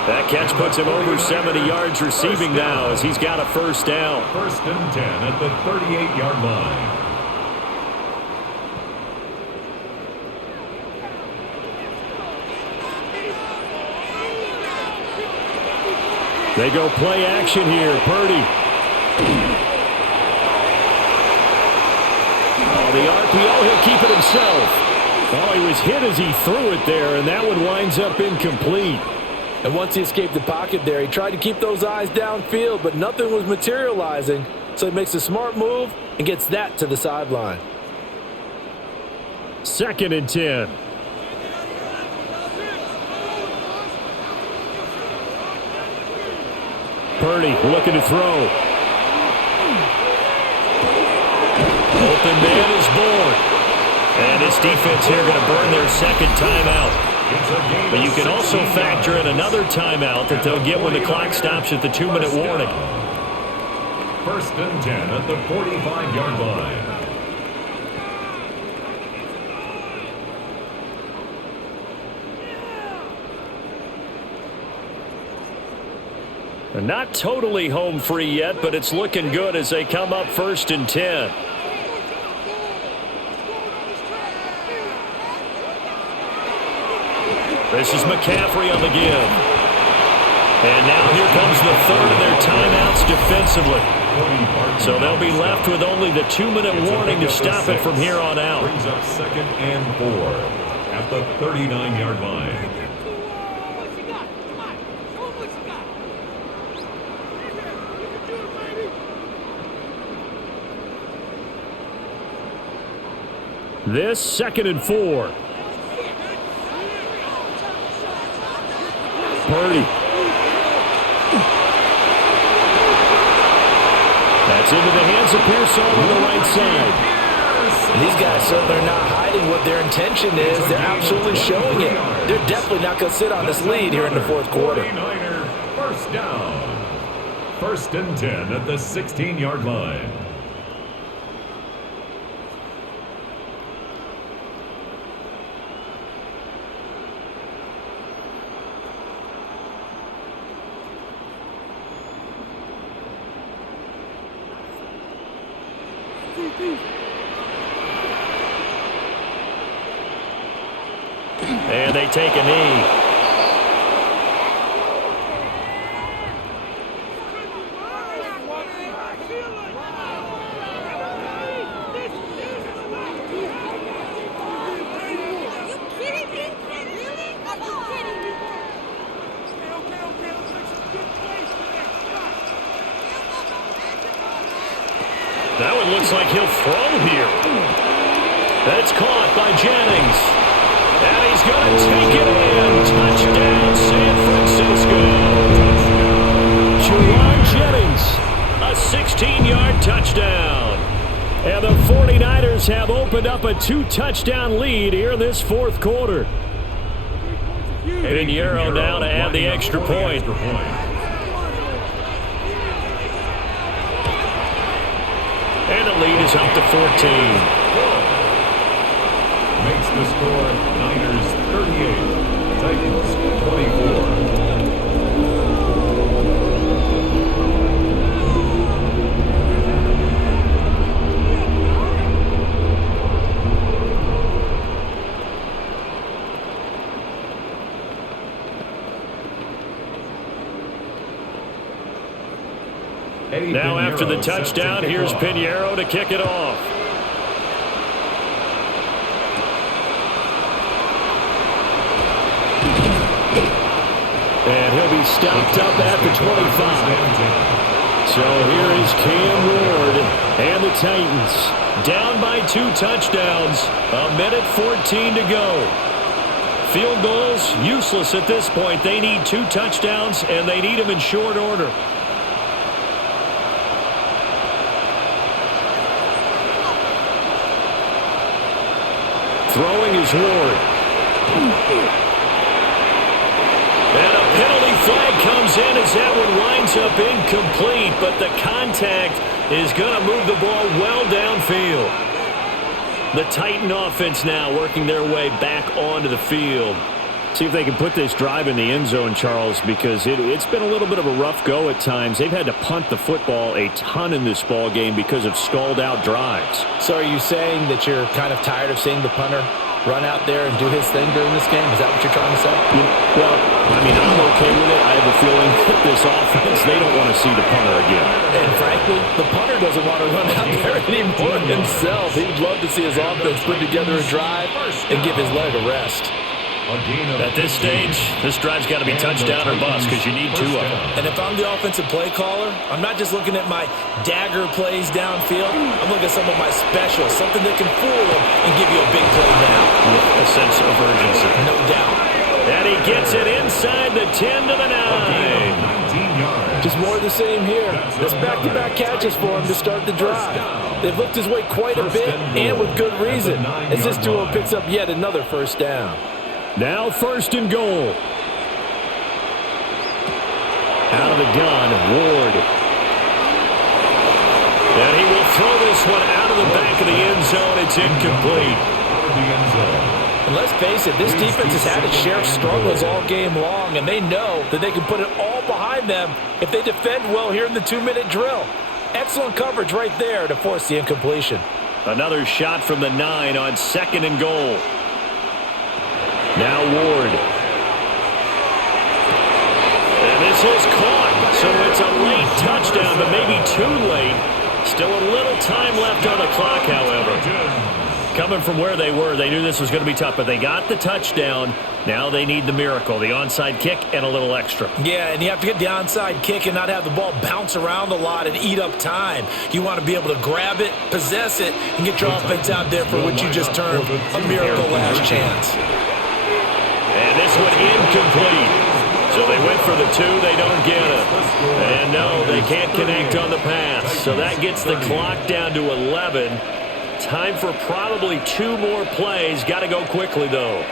That catch puts him over 70 yards receiving now as he's got a first down. 1st and 10 at the 38-yard line. They go play action here. Purdy. Oh, the RPO, he'll keep it himself. Oh, he was hit as he threw it there, and that one winds up incomplete. And once he escaped the pocket there, he tried to keep those eyes downfield, but nothing was materializing. So he makes a smart move and gets that to the sideline. 2nd and 10. Purdy looking to throw. Open man is born. And this defense here going to burn their 2nd timeout. But you can also factor in another timeout that they'll get when the clock stops at the 2-minute warning. 1st and 10 at the 45-yard line. They're not totally home free yet, but it's looking good as they come up 1st and 10. This is McCaffrey on the give. And now here comes the 3rd of their timeouts defensively. So they'll be left with only the 2-minute warning to stop it from here on out. Brings up 2nd and 4 at the 39-yard line. This 2nd and 4. Purdy. That's into the hands of Pearsall on the right side. And these guys certainly are not hiding what their intention is. They're absolutely showing it. They're definitely not going to sit on this lead here in the 4th quarter. 49er, first down. 1st and 10 at the 16-yard line. And they take a knee. That one looks like he'll throw here. That's caught by Jennings. And he's going to take it in. Touchdown, San Francisco. Juwan Jennings, a 16-yard touchdown. And the 49ers have opened up a 2-touchdown lead here in this 4th quarter. Pinheiro now to add the extra point. And the lead is up to 14. Makes the score Niners 38, Titans 24. Now after the touchdown, here's Pinheiro to kick it off. And he'll be stopped up at the 25. So here is Cam Ward and the Titans down by 2 touchdowns. 1:14 to go. Field goals useless at this point. They need 2 touchdowns, and they need them in short order. Throwing is Ward. And a penalty flag comes goes in as that one winds up incomplete, but the contact is going to move the ball well downfield. The Titan offense now working their way back onto the field. See if they can put this drive in the end zone, Charles, because it's been a little bit of a rough go at times. They've had to punt the football a ton in this ball game because of stalled-out drives. So are you saying that you're kind of tired of seeing the punter run out there and do his thing during this game? Is that what you're trying to say? Well, I mean, I'm okay with it. I have a feeling that this offense, they don't want to see the punter again. And frankly, the punter doesn't want to run out there anymore himself. He'd love to see his offense put together a drive and give his leg a rest. At this stage, this drive's got to be touchdown or bust because you need two of them. And if I'm the offensive play caller, I'm not just looking at my dagger plays downfield. I'm looking at some of my specials, something that can fool them and give you a big play now. With a sense of urgency. No doubt. And he gets it inside the 10 to the 9. Just more of the same here. That's back-to-back catches for him to start the drive. They've looked his way quite a bit, and with good reason, as this duo picks up yet another first down. Now 1st and goal. Out of the gun, Ward. And he will throw this one out of the back of the end zone. It's incomplete. And let's face it, this defense has had its share of struggles all game long, and they know that they can put it all behind them if they defend well here in the 2-minute drill. Excellent coverage right there to force the incompletion. Another shot from the 9 on 2nd and goal. Now Ward. And this is caught. So it's a late touchdown, but maybe too late. Still a little time left on the clock, however. Coming from where they were, they knew this was going to be tough, but they got the touchdown. Now they need the miracle, the onside kick and a little extra. Yeah, and you have to get the onside kick and not have the ball bounce around a lot and eat up time. You want to be able to grab it, possess it, and get your offense out there for what you just termed a miracle last chance. And this one incomplete. So they went for the 2, they don't get it. And no, they can't connect on the pass. So that gets the clock down to 11. Time for probably 2 more plays. Got to go quickly, though.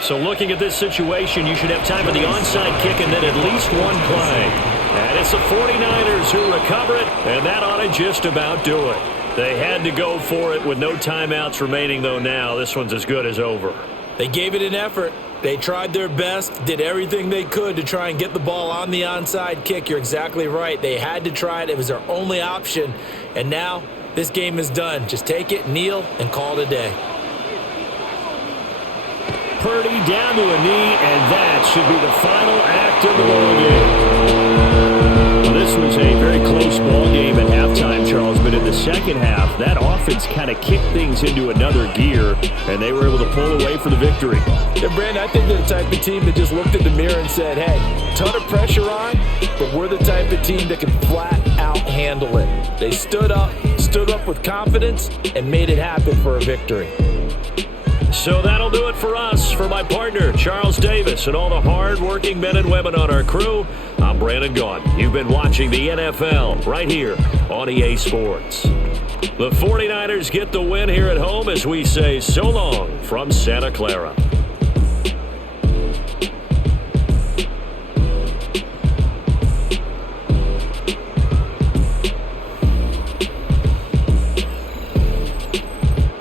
So looking at this situation, you should have time for the onside kick and then at least one play. And it's the 49ers who recover it, and that ought to just about do it. They had to go for it with no timeouts remaining, though now. This one's as good as over. They gave it an effort. They tried their best, did everything they could to try and get the ball on the onside kick. You're exactly right. They had to try it. It was their only option. And now this game is done. Just take it, kneel, and call it a day. Purdy down to a knee, and that should be the final act of the ball game. Well, this was a very close ball game at halftime, Charles, but in the second half, that offense kind of kicked things into another gear, and they were able to pull away for the victory. Yeah, Brandon, I think they're the type of team that just looked in the mirror and said, hey, ton of pressure on, but we're the type of team that can flat out handle it. They stood up with confidence, and made it happen for a victory. So that'll do it for us. For my partner, Charles Davis, and all the hard-working men and women on our crew, I'm Brandon Gaudin. You've been watching the NFL right here on EA Sports. The 49ers get the win here at home as we say so long from Santa Clara.